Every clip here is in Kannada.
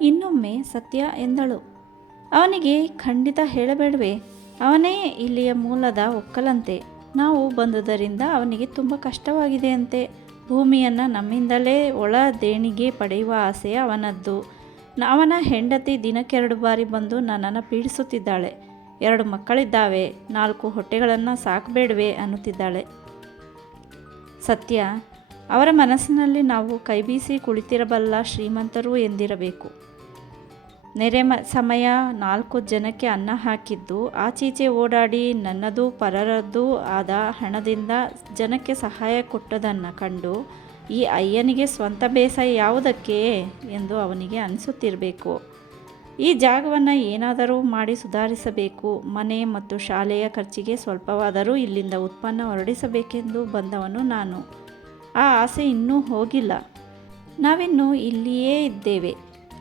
ಇನ್ನೊಮ್ಮೆ ಸತ್ಯ ಎಂದಳು. ಅವನಿಗೆ ಖಂಡಿತ ಹೇಳಬೇಡವೇ? ಅವನೇ ಇಲ್ಲಿಯ ಮೂಲದ ಒಕ್ಕಲಂತೆ. ನಾವು ಬಂದುದರಿಂದ ಅವನಿಗೆ ತುಂಬ ಕಷ್ಟವಾಗಿದೆಯಂತೆ. ಭೂಮಿಯನ್ನು ನಮ್ಮಿಂದಲೇ ಒಳ ದೇಣಿಗೆ ಪಡೆಯುವ ಆಸೆ ಅವನದ್ದು. ಅವನ ಹೆಂಡತಿ ದಿನಕ್ಕೆರಡು ಬಾರಿ ಬಂದು ನನ್ನನ್ನು ಪೀಡಿಸುತ್ತಿದ್ದಾಳೆ. 2 ಮಕ್ಕಳಿದ್ದಾವೆ, 4 ಹೊಟ್ಟೆಗಳನ್ನು ಸಾಕಬೇಡವೇ ಅನ್ನುತ್ತಿದ್ದಾಳೆ. ಸತ್ಯ, ಅವರ ಮನಸ್ಸಿನಲ್ಲಿ ನಾವು ಕೈಬೀಸಿ ಕುಳಿತಿರಬಲ್ಲ ಶ್ರೀಮಂತರು ಎಂದಿರಬೇಕು. ನೆರೆ ಸಮಯ 4 ಜನಕ್ಕೆ ಅನ್ನ ಹಾಕಿದ್ದು, ಆಚೀಚೆ ಓಡಾಡಿ ನನ್ನದು ಪರರದ್ದು ಆದ ಹಣದಿಂದ ಜನಕ್ಕೆ ಸಹಾಯ ಕೊಟ್ಟದನ್ನು ಕಂಡು ಈ ಅಯ್ಯನಿಗೆ ಸ್ವಂತ ಬೇಸಾಯ ಯಾವುದಕ್ಕೆ ಎಂದು ಅವನಿಗೆ ಅನಿಸುತ್ತಿರಬೇಕು. ಈ ಜಾಗವನ್ನು ಏನಾದರೂ ಮಾಡಿ ಸುಧಾರಿಸಬೇಕು. ಮನೆ ಮತ್ತು ಶಾಲೆಯ ಖರ್ಚಿಗೆ ಸ್ವಲ್ಪವಾದರೂ ಇಲ್ಲಿಂದ ಉತ್ಪನ್ನ ಹೊರಡಿಸಬೇಕೆಂದು ಬಂದವನು ನಾನು. ಆ ಆಸೆ ಇನ್ನೂ ಹೋಗಿಲ್ಲ. ನಾವಿನ್ನೂ ಇಲ್ಲಿಯೇ ಇದ್ದೇವೆ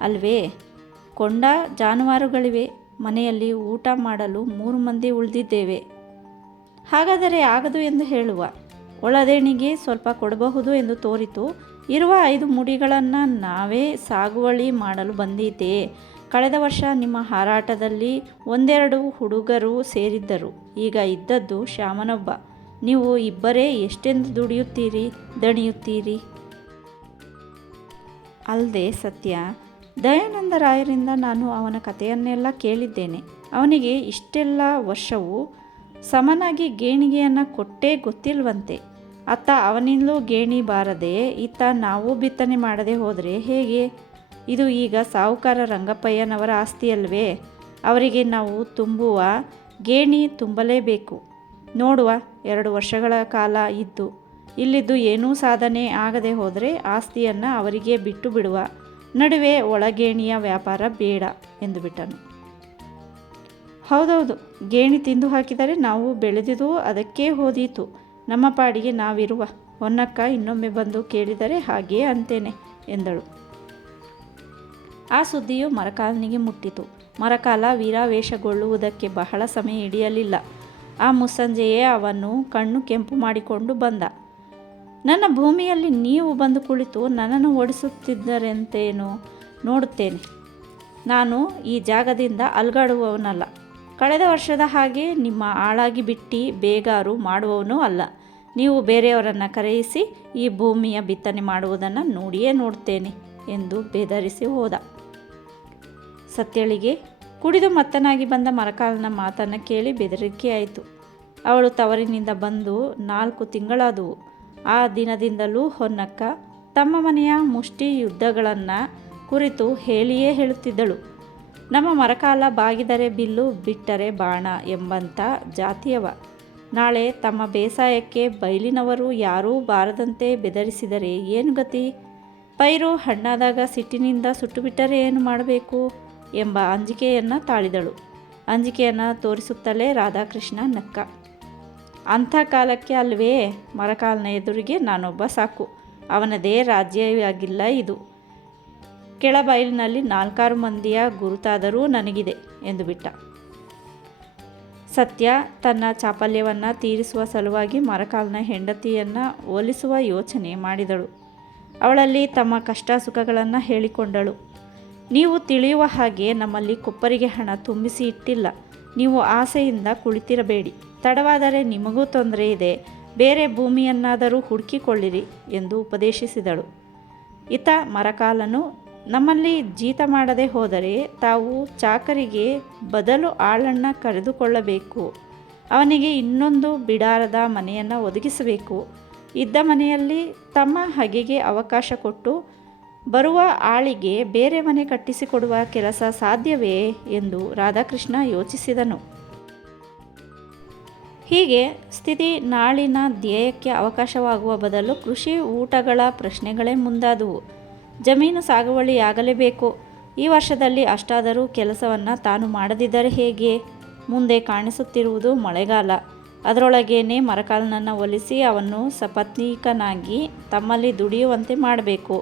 ಅಲ್ವೇ? ಕೊಂಡ ಜಾನುವಾರುಗಳಿವೆ. ಮನೆಯಲ್ಲಿ ಊಟ ಮಾಡಲು 3 ಮಂದಿ ಉಳಿದಿದ್ದೇವೆ. ಹಾಗಾದರೆ ಆಗದು ಎಂದು ಹೇಳುವ. ಒಳದೇಣಿಗೆ ಸ್ವಲ್ಪ ಕೊಡಬಹುದು ಎಂದು ತೋರಿತು. ಇರುವ 5 ಮುಡಿಗಳನ್ನು ನಾವೇ ಸಾಗುವಳಿ ಮಾಡಲು ಬಂದೀತೆ. ಕಳೆದ ವರ್ಷ ನಿಮ್ಮ ಹಾರಾಟದಲ್ಲಿ 1-2 ಹುಡುಗರು ಸೇರಿದ್ದರು. ಈಗ ಇದ್ದದ್ದು ಶ್ಯಾಮನೊಬ್ಬ. ನೀವು ಇಬ್ಬರೇ ಎಷ್ಟೆಂದು ದಣಿಯುತ್ತೀರಿ? ಅಲ್ಲದೆ ಸತ್ಯ, ದಯಾನಂದರಾಯರಿಂದ ನಾನು ಅವನ ಕಥೆಯನ್ನೆಲ್ಲ ಕೇಳಿದ್ದೇನೆ. ಅವನಿಗೆ ಇಷ್ಟೆಲ್ಲ ವರ್ಷವೂ ಸಮನಾಗಿ ಗೇಣಿಗೆಯನ್ನು ಕೊಟ್ಟೇ ಗೊತ್ತಿಲ್ವಂತೆ. ಅತ್ತ ಅವನಿಂದಲೂ ಗೇಣಿ ಬಾರದೆ ಇತ್ತ ನಾವು ಬಿತ್ತನೆ ಮಾಡದೆ ಹೋದರೆ ಹೇಗೆ? ಇದು ಈಗ ಸಾಹುಕಾರ ರಂಗಪ್ಪಯ್ಯನವರ ಆಸ್ತಿಯಲ್ವೇ? ಅವರಿಗೆ ನಾವು ತುಂಬುವ ಗೇಣಿ ತುಂಬಲೇಬೇಕು. ನೋಡುವ, 2 ವರ್ಷಗಳ ಕಾಲ ಇಲ್ಲಿದ್ದು ಏನೂ ಸಾಧನೆ ಆಗದೆ ಹೋದರೆ ಆಸ್ತಿಯನ್ನು ಅವರಿಗೆ ಬಿಟ್ಟು ಬಿಡುವ. ನಡುವೆ ಒಳಗೇಣಿಯ ವ್ಯಾಪಾರ ಬೇಡ ಎಂದು ಬಿಟ್ಟನು. ಹೌದೌದು, ಗೇಣಿ ತಿಂದು ಹಾಕಿದರೆ ನಾವು ಬೆಳೆದಿದ್ದು ಅದಕ್ಕೇ ಹೋದೀತು. ನಮ್ಮ ಪಾಡಿಗೆ ನಾವಿರುವ. ಹೊನ್ನಕ್ಕ ಇನ್ನೊಮ್ಮೆ ಬಂದು ಕೇಳಿದರೆ ಹಾಗೆಯೇ ಅಂತೇನೆ ಎಂದಳು. ಆ ಸುದ್ದಿಯು ಮರಕಾಲನಿಗೆ ಮುಟ್ಟಿತು. ಮರಕಾಲ ವೀರಾವೇಶಗೊಳ್ಳುವುದಕ್ಕೆ ಬಹಳ ಸಮಯ ಹಿಡಿಯಲಿಲ್ಲ. ಆ ಮುಸ್ಸಂಜೆಯೇ ಅವನು ಕಣ್ಣು ಕೆಂಪು ಮಾಡಿಕೊಂಡು ಬಂದ. ನನ್ನ ಭೂಮಿಯಲ್ಲಿ ನೀವು ಬಂದು ಕುಳಿತು ನನ್ನನ್ನು ಓಡಿಸುತ್ತಿದ್ದರೆಂತೇನು ನೋಡುತ್ತೇನೆ. ನಾನು ಈ ಜಾಗದಿಂದ ಅಲ್ಗಾಡುವವನಲ್ಲ. ಕಳೆದ ವರ್ಷದ ಹಾಗೆ ನಿಮ್ಮ ಆಳಾಗಿ ಬಿಟ್ಟು ಬೇಗಾರು ಮಾಡುವವನೂ ಅಲ್ಲ. ನೀವು ಬೇರೆಯವರನ್ನು ಕರೆಯಿಸಿ ಈ ಭೂಮಿಯ ಬಿತ್ತನೆ ಮಾಡುವುದನ್ನು ನೋಡ್ತೇನೆ ಎಂದು ಬೆದರಿಸಿ ಹೋದ. ಸತ್ಯಳಿಗೆ ಕುಡಿದು ಮತ್ತನಾಗಿ ಬಂದ ಮರಕಾಲನ ಮಾತನ್ನು ಕೇಳಿ ಬೆದರಿಕೆಯಾಯಿತು. ಅವಳು ತವರಿನಿಂದ ಬಂದು 4 ತಿಂಗಳಾದವು. ಆ ದಿನದಿಂದಲೂ ಹೊನ್ನಕ್ಕ ತಮ್ಮ ಮನೆಯ ಮುಷ್ಟಿ ಯುದ್ಧಗಳನ್ನು ಕುರಿತು ಹೇಳಿಯೇ ಹೇಳುತ್ತಿದ್ದಳು. ನಮ್ಮ ಮರಕಾಲ ಬಾಗಿದರೆ ಬಿಲ್ಲು, ಬಿಟ್ಟರೆ ಬಾಣ ಎಂಬಂಥ ಜಾತಿಯವ. ನಾಳೆ ತಮ್ಮ ಬೇಸಾಯಕ್ಕೆ ಬೈಲಿನವರು ಯಾರೂ ಬಾರದಂತೆ ಬೆದರಿಸಿದರೆ ಏನು ಗತಿ? ಪೈರು ಹಣ್ಣಾದಾಗ ಸಿಟ್ಟಿನಿಂದ ಸುಟ್ಟುಬಿಟ್ಟರೆ ಏನು ಮಾಡಬೇಕು ಎಂಬ ಅಂಜಿಕೆಯನ್ನು ತಾಳಿದಳು. ಅಂಜಿಕೆಯನ್ನು ತೋರಿಸುತ್ತಲೇ ರಾಧಾಕೃಷ್ಣ ನಕ್ಕ. ಅಂಥ ಕಾಲಕ್ಕೆ ಅಲ್ವೇ ಮರಕಾಲನ ಎದುರಿಗೆ ನಾನೊಬ್ಬ ಸಾಕು. ಅವನದೇ ರಾಜ್ಯವಾಗಿಲ್ಲ ಇದು. ಕೆಳಬೈಲಿನಲ್ಲಿ 4-6 ಮಂದಿಯ ಗುರುತಾದರೂ ನನಗಿದೆ ಎಂದು ಬಿಟ್ಟ. ಸತ್ಯ ತನ್ನ ಚಾಪಲ್ಯವನ್ನು ತೀರಿಸುವ ಸಲುವಾಗಿ ಮರಕಾಲನ ಹೆಂಡತಿಯನ್ನು ಒಲಿಸುವ ಯೋಚನೆ ಮಾಡಿದಳು. ಅವಳಲ್ಲಿ ತಮ್ಮ ಕಷ್ಟ ಸುಖಗಳನ್ನು ಹೇಳಿಕೊಂಡಳು. ನೀವು ತಿಳಿಯುವ ಹಾಗೆ ನಮ್ಮಲ್ಲಿ ಕೊಪ್ಪರಿಗೆ ಹಣ ತುಂಬಿಸಿ ಇಟ್ಟಿಲ್ಲ. ನೀವು ಆಸೆಯಿಂದ ಕುಳಿತಿರಬೇಡಿ. ತಡವಾದರೆ ನಿಮಗೂ ತೊಂದರೆ ಇದೆ. ಬೇರೆ ಭೂಮಿಯನ್ನಾದರೂ ಹುಡುಕಿಕೊಳ್ಳಿರಿ ಎಂದು ಉಪದೇಶಿಸಿದಳು. ಇತ್ತ ಮರಕಾಲನು ನಮ್ಮಲ್ಲಿ ಜೀತ ಮಾಡದೆ ಹೋದರೆ ತಾವು ಚಾಕರಿಗೆ ಬದಲು ಆಳನ್ನು ಕರೆದುಕೊಳ್ಳಬೇಕು. ಅವನಿಗೆ ಇನ್ನೊಂದು ಬಿಡಾರದ ಮನೆಯನ್ನು ಒದಗಿಸಬೇಕು. ಇದ್ದ ಮನೆಯಲ್ಲಿ ತಮ್ಮ ಹಗೆಗೆ ಅವಕಾಶ ಕೊಟ್ಟು ಬರುವ ಆಳಿಗೆ ಬೇರೆ ಮನೆ ಕಟ್ಟಿಸಿಕೊಡುವ ಕೆಲಸ ಸಾಧ್ಯವೇ ಎಂದು ರಾಧಾಕೃಷ್ಣ ಯೋಚಿಸಿದನು. ಹೀಗೆ ಸ್ಥಿತಿ ನಾಳಿನ ಧ್ಯೇಯಕ್ಕೆ ಅವಕಾಶವಾಗುವ ಬದಲು ಕೃಷಿ ಊಟಗಳ ಪ್ರಶ್ನೆಗಳೇ ಮುಂದಾದವು. ಜಮೀನು ಸಾಗುವಳಿಯಾಗಲೇಬೇಕು. ಈ ವರ್ಷದಲ್ಲಿ ಅಷ್ಟಾದರೂ ಕೆಲಸವನ್ನು ತಾನು ಮಾಡದಿದ್ದರೆ ಹೇಗೆ? ಮುಂದೆ ಕಾಣಿಸುತ್ತಿರುವುದು ಮಳೆಗಾಲ. ಅದರೊಳಗೇನೆ ಮರಕಾಲನನ್ನು ಒಲಿಸಿ ಅವನು ಸಪತ್ನೀಕನಾಗಿ ತಮ್ಮಲ್ಲಿ ದುಡಿಯುವಂತೆ ಮಾಡಬೇಕು.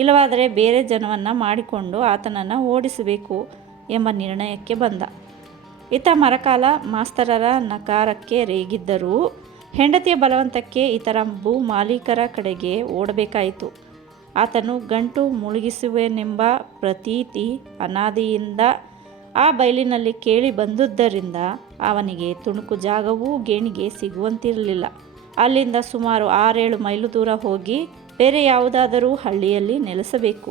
ಇಲ್ಲವಾದರೆ ಬೇರೆ ಜನವನ್ನು ಮಾಡಿಕೊಂಡು ಆತನನ್ನು ಓಡಿಸಬೇಕು ಎಂಬ ನಿರ್ಣಯಕ್ಕೆ ಬಂದ. ಇತ್ತ ಮರಕಾಲ ಮಾಸ್ತರರ ನಕಾರಕ್ಕೆ ರೇಗಿದ್ದರೂ ಹೆಂಡತಿಯ ಬಲವಂತಕ್ಕೆ ಇತರ ಭೂ ಮಾಲೀಕರ ಕಡೆಗೆ ಓಡಬೇಕಾಯಿತು. ಆತನು ಗಂಟು ಮುಳುಗಿಸುವೆನೆಂಬ ಪ್ರತೀತಿ ಅನಾದಿಯಿಂದ ಆ ಬಯಲಿನಲ್ಲಿ ಕೇಳಿ ಬಂದುದರಿಂದ ಅವನಿಗೆ ತುಣುಕು ಜಾಗವೂ ಗೇಣಿಗೆ ಸಿಗುವಂತಿರಲಿಲ್ಲ. ಅಲ್ಲಿಂದ ಸುಮಾರು 6-7 ಮೈಲು ದೂರ ಹೋಗಿ ಬೇರೆ ಯಾವುದಾದರೂ ಹಳ್ಳಿಯಲ್ಲಿ ನೆಲೆಸಬೇಕು.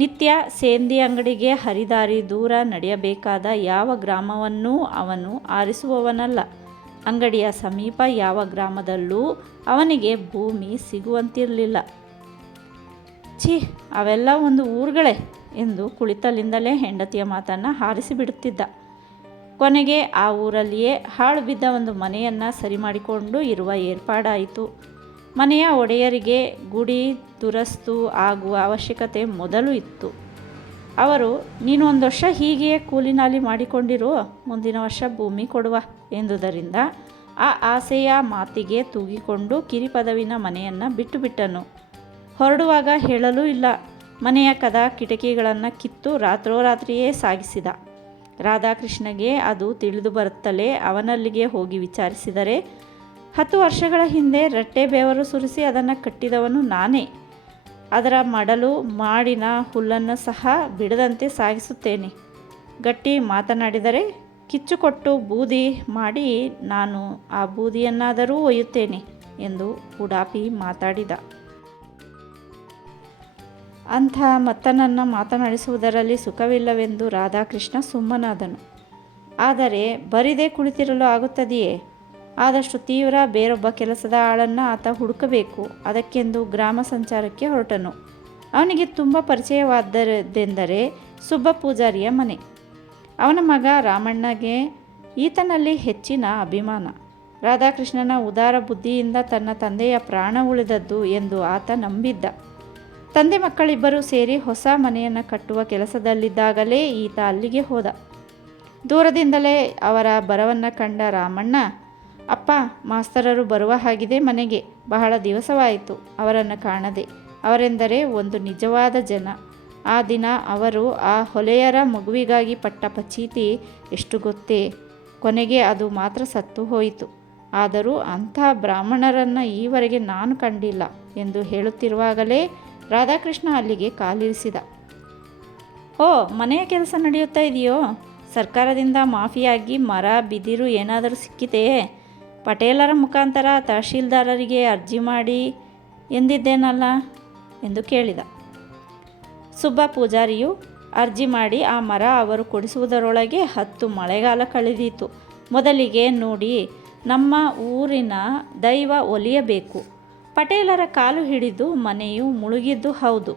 ನಿತ್ಯ ಸೇಂದಿ ಅಂಗಡಿಗೆ ಹರಿದಾರಿ ದೂರ ನಡೆಯಬೇಕಾದ ಯಾವ ಗ್ರಾಮವನ್ನೂ ಅವನು ಆರಿಸುವವನಲ್ಲ. ಅಂಗಡಿಯ ಸಮೀಪ ಯಾವ ಗ್ರಾಮದಲ್ಲೂ ಅವನಿಗೆ ಭೂಮಿ ಸಿಗುವಂತಿರಲಿಲ್ಲ. ಛೀ, ಅವೆಲ್ಲ ಒಂದು ಊರುಗಳೇ ಎಂದು ಕುಳಿತಲ್ಲಿಂದಲೇ ಹೆಂಡತಿಯ ಮಾತನ್ನು ಹಾರಿಸಿಬಿಡುತ್ತಿದ್ದ. ಕೊನೆಗೆ ಆ ಊರಲ್ಲಿಯೇ ಹಾಳು ಬಿದ್ದ ಒಂದು ಮನೆಯನ್ನು ಸರಿ ಮಾಡಿಕೊಂಡು ಇರುವ ಏರ್ಪಾಡಾಯಿತು. ಮನೆಯ ಒಡೆಯರಿಗೆ ಗುಡಿ ದುರಸ್ತು ಆಗುವ ಅವಶ್ಯಕತೆ ಮೊದಲು ಇತ್ತು. ಅವರು, ನೀನು 1 ವರ್ಷ ಹೀಗೆಯೇ ಕೂಲಿನಾಲಿ ಮಾಡಿಕೊಂಡಿರು, ಮುಂದಿನ ವರ್ಷ ಭೂಮಿ ಕೊಡುವ ಎಂದುದರಿಂದ ಆ ಆಸೆಯ ಮಾತಿಗೆ ತೂಗಿಕೊಂಡು ಕಿರಿಪದವಿನ ಮನೆಯನ್ನು ಬಿಟ್ಟನು. ಹೊರಡುವಾಗ ಹೇಳಲೂ ಇಲ್ಲ. ಮನೆಯ ಕದ ಕಿಟಕಿಗಳನ್ನು ಕಿತ್ತು ರಾತ್ರೋರಾತ್ರಿಯೇ ಸಾಗಿಸಿದ. ರಾಧಾಕೃಷ್ಣಗೆ ಅದು ತಿಳಿದು ಬರುತ್ತಲೇ ಅವನಲ್ಲಿಗೆ ಹೋಗಿ ವಿಚಾರಿಸಿದರೆ, 10 ವರ್ಷಗಳ ಹಿಂದೆ ರಟ್ಟೆ ಬೆವರು ಸುರಿಸಿ ಅದನ್ನು ಕಟ್ಟಿದವನು ನಾನೇ. ಅದರ ಮಡಲು ಮಾಡಿನ ಹುಲ್ಲನ್ನು ಸಹ ಬಿಡದಂತೆ ಸಾಗಿಸುತ್ತೇನೆ. ಗಟ್ಟಿ ಮಾತನಾಡಿದರೆ ಕಿಚ್ಚು ಕೊಟ್ಟು ಬೂದಿ ಮಾಡಿ ನಾನು ಆ ಬೂದಿಯನ್ನಾದರೂ ಒಯ್ಯುತ್ತೇನೆ ಎಂದು ಉಡಾಪಿ ಮಾತಾಡಿದ. ಅಂಥ ಮತ್ತನನ್ನು ಮಾತನಾಡಿಸುವುದರಲ್ಲಿ ಸುಖವಿಲ್ಲವೆಂದು ರಾಧಾಕೃಷ್ಣ ಸುಮ್ಮನಾದನು. ಆದರೆ ಬರಿದೇ ಕುಳಿತಿರಲು ಆಗುತ್ತದೆಯೇ? ಆದಷ್ಟು ತೀವ್ರ ಬೇರೊಬ್ಬ ಕೆಲಸದ ಆಳನ್ನು ಆತ ಹುಡುಕಬೇಕು. ಅದಕ್ಕೆಂದು ಗ್ರಾಮ ಸಂಚಾರಕ್ಕೆ ಹೊರಟನು. ಅವನಿಗೆ ತುಂಬ ಪರಿಚಯವಾದದ್ದೆಂದರೆ ಸುಬ್ಬ ಪೂಜಾರಿಯ ಮನೆ. ಅವನ ಮಗ ರಾಮಣ್ಣಗೆ ಈತನಲ್ಲಿ ಹೆಚ್ಚಿನ ಅಭಿಮಾನ. ರಾಧಾಕೃಷ್ಣನ ಉದಾರ ಬುದ್ಧಿಯಿಂದ ತನ್ನ ತಂದೆಯ ಪ್ರಾಣ ಉಳಿದದ್ದು ಎಂದು ಆತ ನಂಬಿದ್ದ. ತಂದೆ ಮಕ್ಕಳಿಬ್ಬರೂ ಸೇರಿ ಹೊಸ ಮನೆಯನ್ನು ಕಟ್ಟುವ ಕೆಲಸದಲ್ಲಿದ್ದಾಗಲೇ ಈತ ಅಲ್ಲಿಗೆ ಹೋದ. ದೂರದಿಂದಲೇ ಅವರ ಬರವನ್ನು ಕಂಡ ರಾಮಣ್ಣ, ಅಪ್ಪ, ಮಾಸ್ತರರು ಬರುವ ಹಾಗಿದೆ ಮನೆಗೆ. ಬಹಳ ದಿವಸವಾಯಿತು ಅವರನ್ನು ಕಾಣದೆ. ಅವರೆಂದರೆ ಒಂದು ನಿಜವಾದ ಜನ. ಆ ದಿನ ಅವರು ಆ ಹೊಲೆಯರ ಮಗುವಿಗಾಗಿ ಪಟ್ಟ ಪಚೀತಿ ಎಷ್ಟು ಗೊತ್ತೇ? ಕೊನೆಗೆ ಅದು ಮಾತ್ರ ಸತ್ತು ಹೋಯಿತು. ಆದರೂ ಅಂಥ ಬ್ರಾಹ್ಮಣರನ್ನು ಈವರೆಗೆ ನಾನು ಕಂಡಿಲ್ಲ ಎಂದು ಹೇಳುತ್ತಿರುವಾಗಲೇ ರಾಧಾಕೃಷ್ಣ ಅಲ್ಲಿಗೆ ಕಾಲಿರಿಸಿದ. ಓ, ಮನೆಯ ಕೆಲಸ ನಡೆಯುತ್ತಾ ಇದೆಯೋ? ಸರ್ಕಾರದಿಂದ ಮಾಫಿಯಾಗಿ ಮರ ಬಿದಿರು ಏನಾದರೂ ಸಿಕ್ಕಿತೆಯೇ? ಪಟೇಲರ ಮುಖಾಂತರ ತಹಶೀಲ್ದಾರರಿಗೆ ಅರ್ಜಿ ಮಾಡಿ ಎಂದಿದ್ದೇನಲ್ಲ ಎಂದು ಕೇಳಿದ. ಸುಬ್ಬ ಪೂಜಾರಿಯು ಅರ್ಜಿ ಮಾಡಿ ಆ ಮರ ಅವರು ಕೊಡಿಸುವುದರೊಳಗೆ 10 ಮಳೆಗಾಲ ಕಳೆದೀತು. ಮೊದಲಿಗೆ ನೋಡಿ, ನಮ್ಮ ಊರಿನ ದೈವ ಒಲಿಯಬೇಕು. ಪಟೇಲರ ಕಾಲು ಹಿಡಿದು ಮನೆಯು ಮುಳುಗಿದ್ದು ಹೌದು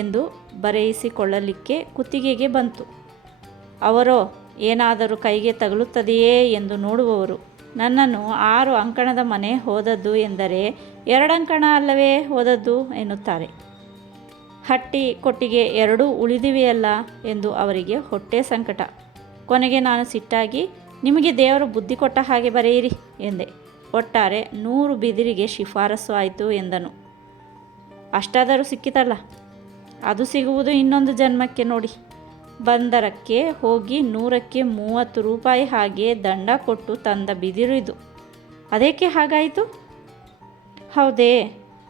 ಎಂದು ಬರೆಯಿಸಿಕೊಳ್ಳಲಿಕ್ಕೆ ಕುತ್ತಿಗೆಗೆ ಬಂತು. ಅವರೋ ಏನಾದರೂ ಕೈಗೆ ತಗುಲುತ್ತದೆಯೇ ಎಂದು ನೋಡುವವರು. ನನ್ನನ್ನು 6 ಅಂಕಣದ ಮನೆ ಹೋದದ್ದು ಎಂದರೆ 2 ಅಂಕಣ ಅಲ್ಲವೇ ಹೋದದ್ದು ಎನ್ನುತ್ತಾರೆ. ಹಟ್ಟಿ ಕೊಟ್ಟಿಗೆ 2 ಉಳಿದಿವೆಯಲ್ಲ ಎಂದು ಅವರಿಗೆ ಹೊಟ್ಟೆ ಸಂಕಟ. ಕೊನೆಗೆ ನಾನು ಸಿಟ್ಟಾಗಿ, ನಿಮಗೆ ದೇವರು ಬುದ್ಧಿ ಕೊಟ್ಟ ಹಾಗೆ ಬರೆಯಿರಿ ಎಂದೆ. ಒಟ್ಟಾರೆ 100 ಬಿದಿರಿಗೆ ಶಿಫಾರಸು ಆಯಿತು ಎಂದನು. ಅಷ್ಟಾದರೂ ಸಿಕ್ಕಿತಲ್ಲ, ಅದು ಸಿಗುವುದು ಇನ್ನೊಂದು ಜನ್ಮಕ್ಕೆ ನೋಡಿ. ಬಂದರಕ್ಕೆ ಹೋಗಿ 100ಕ್ಕೆ 30 ರೂಪಾಯಿ ಹಾಗೆ ದಂಡ ಕೊಟ್ಟು ತಂದ ಬಿದಿರು ಇದು. ಅದೇಕೆ ಹಾಗಾಯಿತು? ಹೌದೇ?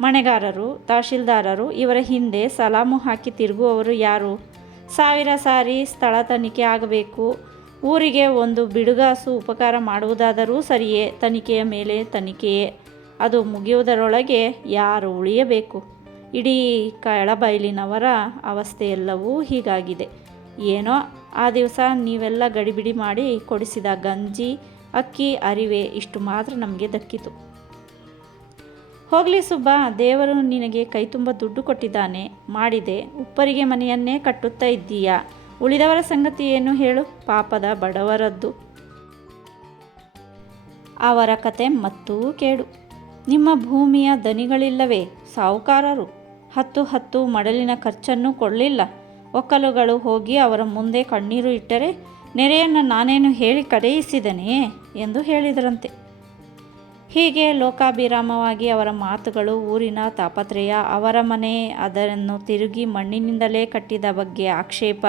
ಮಣೆಗಾರರು, ತಹಶೀಲ್ದಾರರು ಇವರ ಹಿಂದೆ ಸಲಾಮು ಹಾಕಿ ತಿರುಗುವವರು ಯಾರು? 1000 ಸಾರಿ ಸ್ಥಳ ತನಿಖೆ ಆಗಬೇಕು. ಊರಿಗೆ ಒಂದು ಬಿಡುಗಾಸು ಉಪಕಾರ ಮಾಡುವುದಾದರೂ ಸರಿಯೇ, ತನಿಖೆಯ ಮೇಲೆ ತನಿಖೆಯೇ. ಅದು ಮುಗಿಯುವುದರೊಳಗೆ ಯಾರು ಉಳಿಯಬೇಕು? ಇಡೀ ಕೆಳಬೈಲಿನವರ ಅವಸ್ಥೆಯೆಲ್ಲವೂ ಹೀಗಾಗಿದೆ. ಏನೋ ಆ ದಿವಸ ನೀವೆಲ್ಲ ಗಡಿಬಿಡಿ ಮಾಡಿ ಕೊಡಿಸಿದ ಗಂಜಿ, ಅಕ್ಕಿ, ಅರಿವೆ ಇಷ್ಟು ಮಾತ್ರ ನಮಗೆ ದಕ್ಕಿತು. ಹೋಗಲಿ ಸುಬ್ಬ, ದೇವರು ನಿನಗೆ ಕೈ ತುಂಬ ದುಡ್ಡು ಕೊಟ್ಟಿದ್ದಾನೆ, ಮಾಡಿದೆ. ಉಪ್ಪರಿಗೆ ಮನೆಯನ್ನೇ ಕಟ್ಟುತ್ತಾ ಇದ್ದೀಯಾ? ಉಳಿದವರ ಸಂಗತಿ ಏನು ಹೇಳು? ಪಾಪದ ಬಡವರದ್ದು ಅವರ ಕತೆ ಮತ್ತೂ ಕೇಡು. ನಿಮ್ಮ ಭೂಮಿಯ ದನಿಗಳಿಲ್ಲವೇ? ಸಾಹುಕಾರರು 10 ಮಡಲಿನ ಖರ್ಚನ್ನು ಕೊಡಲಿಲ್ಲ. ಒಕ್ಕಲುಗಳು ಹೋಗಿ ಅವರ ಮುಂದೆ ಕಣ್ಣೀರು ಇಟ್ಟರೆ, ನೆರೆಯನ್ನು ನಾನೇನು ಹೇಳಿ ಕರೆಯಿಸಿದನೇ ಎಂದು ಹೇಳಿದರಂತೆ. ಹೀಗೆ ಲೋಕಾಭಿರಾಮವಾಗಿ ಅವರ ಮಾತುಗಳು, ಊರಿನ ತಾಪತ್ರಯ, ಅವರ ಮನೆ, ಅದನ್ನು ತಿರುಗಿ ಮಣ್ಣಿನಿಂದಲೇ ಕಟ್ಟಿದ ಬಗ್ಗೆ ಆಕ್ಷೇಪ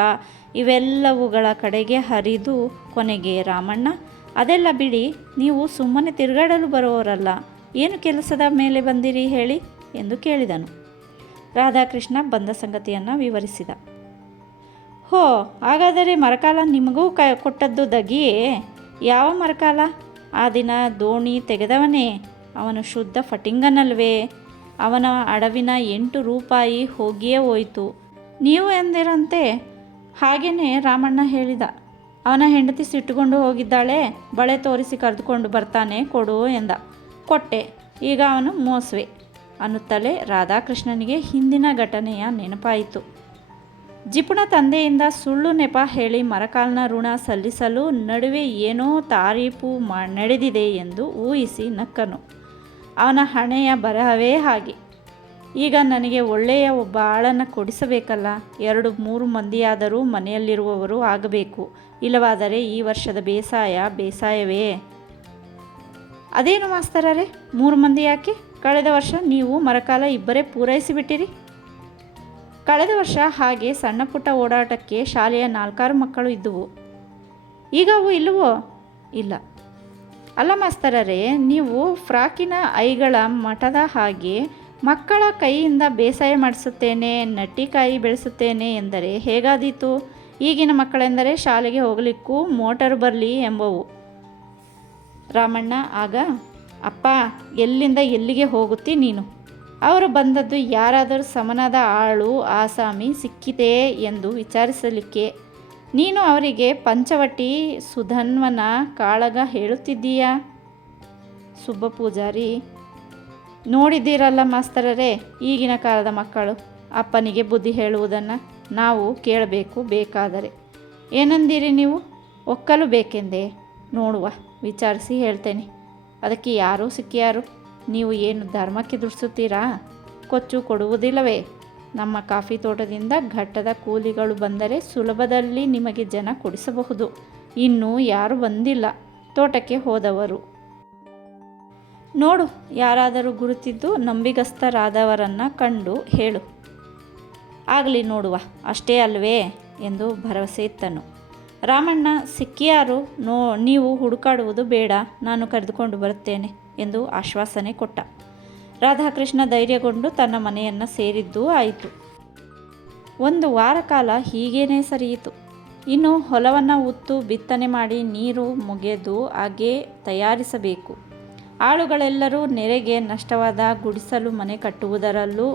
ಇವೆಲ್ಲವುಗಳ ಕಡೆಗೆ ಹರಿದು ಕೊನೆಗೆ ರಾಮಣ್ಣ, ಅದೆಲ್ಲ ಬಿಡಿ, ನೀವು ಸುಮ್ಮನೆ ತಿರುಗಾಡಲು ಬರುವವರಲ್ಲ, ಏನು ಕೆಲಸದ ಮೇಲೆ ಬಂದಿರಿ ಹೇಳಿ ಎಂದು ಕೇಳಿದನು. ರಾಧಾಕೃಷ್ಣ ಬಂದ ಸಂಗತಿಯನ್ನು ವಿವರಿಸಿದ. ಹೋ, ಹಾಗಾದರೆ ಮರಕಾಲ ನಿಮಗೂ ಕೊಟ್ಟದ್ದು ದಗಿಯೇ? ಯಾವ ಮರಕಾಲ? ಆ ದಿನ ದೋಣಿ ತೆಗೆದವನೇ ಅವನು ಶುದ್ಧ ಫಟಿಂಗನಲ್ವೇ? ಅವನ ಅಡವಿನ 8 ರೂಪಾಯಿ ಹೋಗಿಯೇ ಹೋಯಿತು. ನೀವು ಎಂದಿರಂತೆ. ಹಾಗೆಯೇ ರಾಮಣ್ಣ ಹೇಳಿದ. ಅವನ ಹೆಂಡತಿ ಸಿಟ್ಟುಕೊಂಡು ಹೋಗಿದ್ದಾಳೆ, ಬಳೆ ತೋರಿಸಿ ಕರೆದುಕೊಂಡು ಬರ್ತಾನೆ, ಕೊಡು ಎಂದ. ಕೊಟ್ಟೆ, ಈಗ ಅವನು ಮೋಸವೇ ಅನ್ನುತ್ತಲೇ ರಾಧಾಕೃಷ್ಣನಿಗೆ ಹಿಂದಿನ ಘಟನೆಯ ನೆನಪಾಯಿತು. ಜಿಪುಣ ತಂದೆಯಿಂದ ಸುಳ್ಳು ನೆಪ ಹೇಳಿ ಮರಕಾಲ್ನ ಋಣ ಸಲ್ಲಿಸಲು ನಡುವೆ ಏನೋ ತಾರೀಫು ನಡೆದಿದೆ ಎಂದು ಊಹಿಸಿ ನಕ್ಕನು. ಅವನ ಹಣೆಯ ಬರಹವೇ ಹಾಗೆ. ಈಗ ನನಗೆ ಒಳ್ಳೆಯ ಒಬ್ಬ ಆಳನ್ನು ಕೊಡಿಸಬೇಕಲ್ಲ. 2-3 ಮಂದಿಯಾದರೂ ಮನೆಯಲ್ಲಿರುವವರು ಆಗಬೇಕು. ಇಲ್ಲವಾದರೆ ಈ ವರ್ಷದ ಬೇಸಾಯವೇ? ಅದೇನು ಮಾಸ್ತರರೇ, 3 ಮಂದಿ ಯಾಕೆ? ಕಳೆದ ವರ್ಷ ನೀವು ಮರಕಾಲ ಇಬ್ಬರೇ ಪೂರೈಸಿಬಿಟ್ಟಿರಿ. ಕಳೆದ ವರ್ಷ ಹಾಗೆ ಸಣ್ಣ ಪುಟ್ಟ ಓಡಾಟಕ್ಕೆ ಶಾಲೆಯ 4-6 ಮಕ್ಕಳು ಇದ್ದುವು. ಈಗ ಅವು ಇಲ್ಲವೋ? ಇಲ್ಲ. ಅಲ್ಲ ಮಾಸ್ತರರೇ, ನೀವು ಫ್ರಾಕಿನ ಐಗಳ ಮಠದ ಹಾಗೆ ಮಕ್ಕಳ ಕೈಯಿಂದ ಬೇಸಾಯ ಮಾಡಿಸುತ್ತೇನೆ, ನಟ್ಟಿಕಾಯಿ ಬೆಳೆಸುತ್ತೇನೆ ಎಂದರೆ ಹೇಗಾದೀತು? ಈಗಿನ ಮಕ್ಕಳೆಂದರೆ ಶಾಲೆಗೆ ಹೋಗಲಿಕ್ಕೂ ಮೋಟರ್ ಬರಲಿ ಎಂಬವು. ರಾಮಣ್ಣ ಆಗ, ಅಪ್ಪ, ಎಲ್ಲಿಂದ ಎಲ್ಲಿಗೆ ಹೋಗುತ್ತಿ ನೀನು? ಅವರು ಬಂದದ್ದು ಯಾರಾದರೂ ಸಮನಾದ ಆಳು ಆಸಾಮಿ ಸಿಕ್ಕಿತೇ ಎಂದು ವಿಚಾರಿಸಲಿಕ್ಕೆ. ನೀನು ಅವರಿಗೆ ಪಂಚವಟಿ ಸುಧನ್ವನ ಕಾಳಗ ಹೇಳುತ್ತಿದ್ದೀಯಾ? ಸುಬ್ಬ ಪೂಜಾರಿ, ನೋಡಿದ್ದೀರಲ್ಲ ಮಾಸ್ತರರೇ, ಈಗಿನ ಕಾಲದ ಮಕ್ಕಳು. ಅಪ್ಪನಿಗೆ ಬುದ್ಧಿ ಹೇಳುವುದನ್ನು ನಾವು ಕೇಳಬೇಕು. ಬೇಕಾದರೆ ಏನಂದಿರಿ ನೀವು? ಒಕ್ಕಲು ಬೇಕೆಂದೇ? ನೋಡುವ, ವಿಚಾರಿಸಿ ಹೇಳ್ತೇನೆ. ಅದಕ್ಕೆ ಯಾರೂ ಸಿಕ್ಕಿಯಾರು? ನೀವು ಏನು ಧರ್ಮಕ್ಕೆ ದುಡಿಸುತ್ತೀರಾ? ಕೊಚ್ಚು ಕೊಡುವುದಿಲ್ಲವೇ? ನಮ್ಮ ಕಾಫಿ ತೋಟದಿಂದ ಘಟ್ಟದ ಕೂಲಿಗಳು ಬಂದರೆ ಸುಲಭದಲ್ಲಿ ನಿಮಗೆ ಜನ ಕೊಡಿಸಬಹುದು. ಇನ್ನೂ ಯಾರೂ ಬಂದಿಲ್ಲ, ತೋಟಕ್ಕೆ ಹೋದವರು. ನೋಡು, ಯಾರಾದರೂ ಗುರುತಿದ್ದು ನಂಬಿಗಸ್ತರಾದವರನ್ನು ಕಂಡು ಹೇಳು. ಆಗಲಿ, ನೋಡುವ, ಅಷ್ಟೇ ಅಲ್ವೇ ಎಂದು ಭರವಸೆ ಇತ್ತನು. ರಾಮಣ್ಣ, ಸಿಕ್ಕಿಯಾರು? ನೀವು ಹುಡುಕಾಡುವುದು ಬೇಡ, ನಾನು ಕರೆದುಕೊಂಡು ಬರುತ್ತೇನೆ ಎಂದು ಆಶ್ವಾಸನೆ ಕೊಟ್ಟ. ರಾಧಾಕೃಷ್ಣ ಧೈರ್ಯಗೊಂಡು ತನ್ನ ಮನೆಯನ್ನು ಸೇರಿದ್ದೂ ಆಯಿತು. 1 ವಾರ ಕಾಲ ಹೀಗೇನೇ ಸರಿಯಿತು. ಇನ್ನು ಹೊಲವನ್ನು ಉತ್ತು ಬಿತ್ತನೆ ಮಾಡಿ ನೀರು ಮುಗೆದು ಹಾಗೇ ತಯಾರಿಸಬೇಕು. ಆಳುಗಳೆಲ್ಲರೂ ನೆರೆಗೆ ನಷ್ಟವಾದ ಗುಡಿಸಲು ಮನೆ ಕಟ್ಟುವುದರಲ್ಲೂ,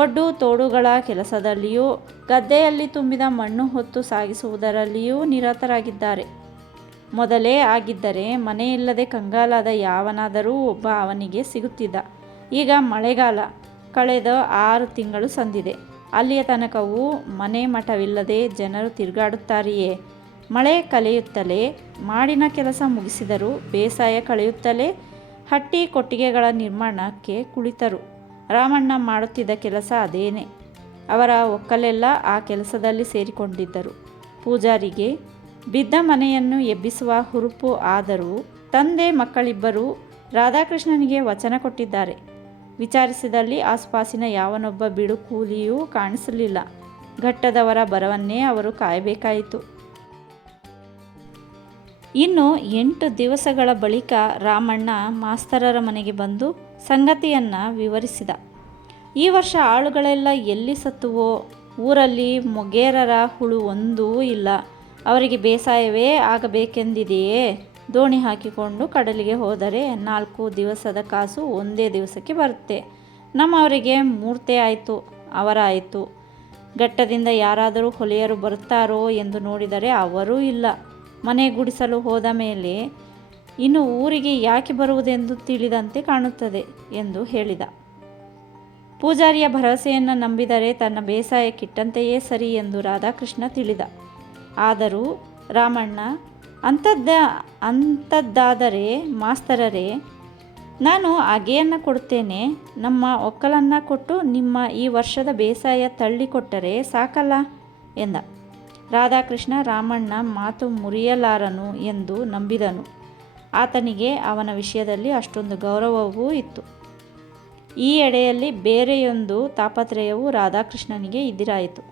ಒಡ್ಡು ತೋಡುಗಳ ಕೆಲಸದಲ್ಲಿಯೂ, ಗದ್ದೆಯಲ್ಲಿ ತುಂಬಿದ ಮಣ್ಣು ಹೊತ್ತು ಸಾಗಿಸುವುದರಲ್ಲಿಯೂ ನಿರತರಾಗಿದ್ದಾರೆ. ಮೊದಲೇ ಆಗಿದ್ದರೆ ಮನೆಯಿಲ್ಲದೆ ಕಂಗಾಲಾದ ಯಾವನಾದರೂ ಒಬ್ಬ ಅವನಿಗೆ ಸಿಗುತ್ತಿದ್ದ. ಈಗ ಮಳೆಗಾಲ ಕಳೆದ 6 ತಿಂಗಳು ಸಂದಿದೆ. ಅಲ್ಲಿಯ ತನಕವೂ ಮನೆ ಮಠವಿಲ್ಲದೆ ಜನರು ತಿರುಗಾಡುತ್ತಾರೆಯೇ? ಮಳೆ ಕಳೆಯುತ್ತಲೇ ಮಾಡಿನ ಕೆಲಸ ಮುಗಿಸಿದರು. ಬೇಸಾಯ ಕಳೆಯುತ್ತಲೇ ಹಟ್ಟಿ ಕೊಟ್ಟಿಗೆಗಳ ನಿರ್ಮಾಣಕ್ಕೆ ಕುಳಿತರು. ರಾಮಣ್ಣ ಮಾಡುತ್ತಿದ್ದ ಕೆಲಸ ಅದೇನೆ. ಅವರ ಒಕ್ಕಲೆಲ್ಲ ಆ ಕೆಲಸದಲ್ಲಿ ಸೇರಿಕೊಂಡಿದ್ದರು. ಪೂಜಾರಿಗೆ ಬಿದ್ದ ಮನೆಯನ್ನು ಎಬ್ಬಿಸುವ ಹುರುಪು. ಆದರೂ ತಂದೆ ಮಕ್ಕಳಿಬ್ಬರೂ ರಾಧಾಕೃಷ್ಣನಿಗೆ ವಚನ ಕೊಟ್ಟಿದ್ದಾರೆ. ವಿಚಾರಿಸಿದಲ್ಲಿ ಆಸುಪಾಸಿನ ಯಾವನೊಬ್ಬ ಬಿಡು ಕೂಲಿಯೂ ಕಾಣಿಸಲಿಲ್ಲ. ಘಟ್ಟದವರ ಬರವನ್ನೇ ಅವರು ಕಾಯಬೇಕಾಯಿತು. ಇನ್ನು 8 ದಿವಸಗಳ ಬಳಿಕ ರಾಮಣ್ಣ ಮಾಸ್ತರರ ಮನೆಗೆ ಬಂದು ಸಂಗತಿಯನ್ನು ವಿವರಿಸಿದ. ಈ ವರ್ಷ ಆಳುಗಳೆಲ್ಲ ಎಲ್ಲಿ ಸತ್ತುವೋ? ಊರಲ್ಲಿ ಮೊಗೇರರ ಹುಳು ಒಂದೂ ಇಲ್ಲ. ಅವರಿಗೆ ಬೇಸಾಯವೇ ಆಗಬೇಕೆಂದಿದೆಯೇ? ದೋಣಿ ಹಾಕಿಕೊಂಡು ಕಡಲಿಗೆ ಹೋದರೆ 4 ದಿವಸದ ಕಾಸು ಒಂದೇ ದಿವಸಕ್ಕೆ ಬರುತ್ತೆ. ನಮ್ಮವರಿಗೆ ಮೂರ್ತೆ ಆಯಿತು, ಅವರಾಯಿತು. ಘಟ್ಟದಿಂದ ಯಾರಾದರೂ ಹೊಲೆಯರು ಬರುತ್ತಾರೋ ಎಂದು ನೋಡಿದರೆ ಅವರೂ ಇಲ್ಲ. ಮನೆ ಗುಡಿಸಲು ಹೋದ ಮೇಲೆ ಇನ್ನು ಊರಿಗೆ ಯಾಕೆ ಬರುವುದೆಂದು ತಿಳಿದಂತೆ ಕಾಣುತ್ತದೆ ಎಂದು ಹೇಳಿದ. ಪೂಜಾರಿಯ ಭರವಸೆಯನ್ನು ನಂಬಿದರೆ ತನ್ನ ಬೇಸಾಯಕ್ಕಿಟ್ಟಂತೆಯೇ ಸರಿ ಎಂದು ರಾಧಾಕೃಷ್ಣ ತಿಳಿದ. ಆದರೂ ರಾಮಣ್ಣ, ಅಂಥದ್ದಾದರೆ ಮಾಸ್ತರರೇ, ನಾನು ಅಗೆಯನ್ನು ಕೊಡುತ್ತೇನೆ. ನಮ್ಮ ಒಕ್ಕಲನ್ನು ಕೊಟ್ಟು ನಿಮ್ಮ ಈ ವರ್ಷದ ಬೇಸಾಯ ತಳ್ಳಿಕೊಟ್ಟರೆ ಸಾಕಲ್ಲ ಎಂದ. ರಾಧಾಕೃಷ್ಣ ರಾಮಣ್ಣ ಮಾತು ಮುರಿಯಲಾರನು ಎಂದು ನಂಬಿದನು. ಆತನಿಗೆ ಅವನ ವಿಷಯದಲ್ಲಿ ಅಷ್ಟೊಂದು ಗೌರವವೂ ಇತ್ತು. ಈ ಎಡೆಯಲ್ಲಿ ಬೇರೆಯೊಂದು ತಾಪತ್ರಯವು ರಾಧಾಕೃಷ್ಣನಿಗೆ ಎದುರಾಯಿತು.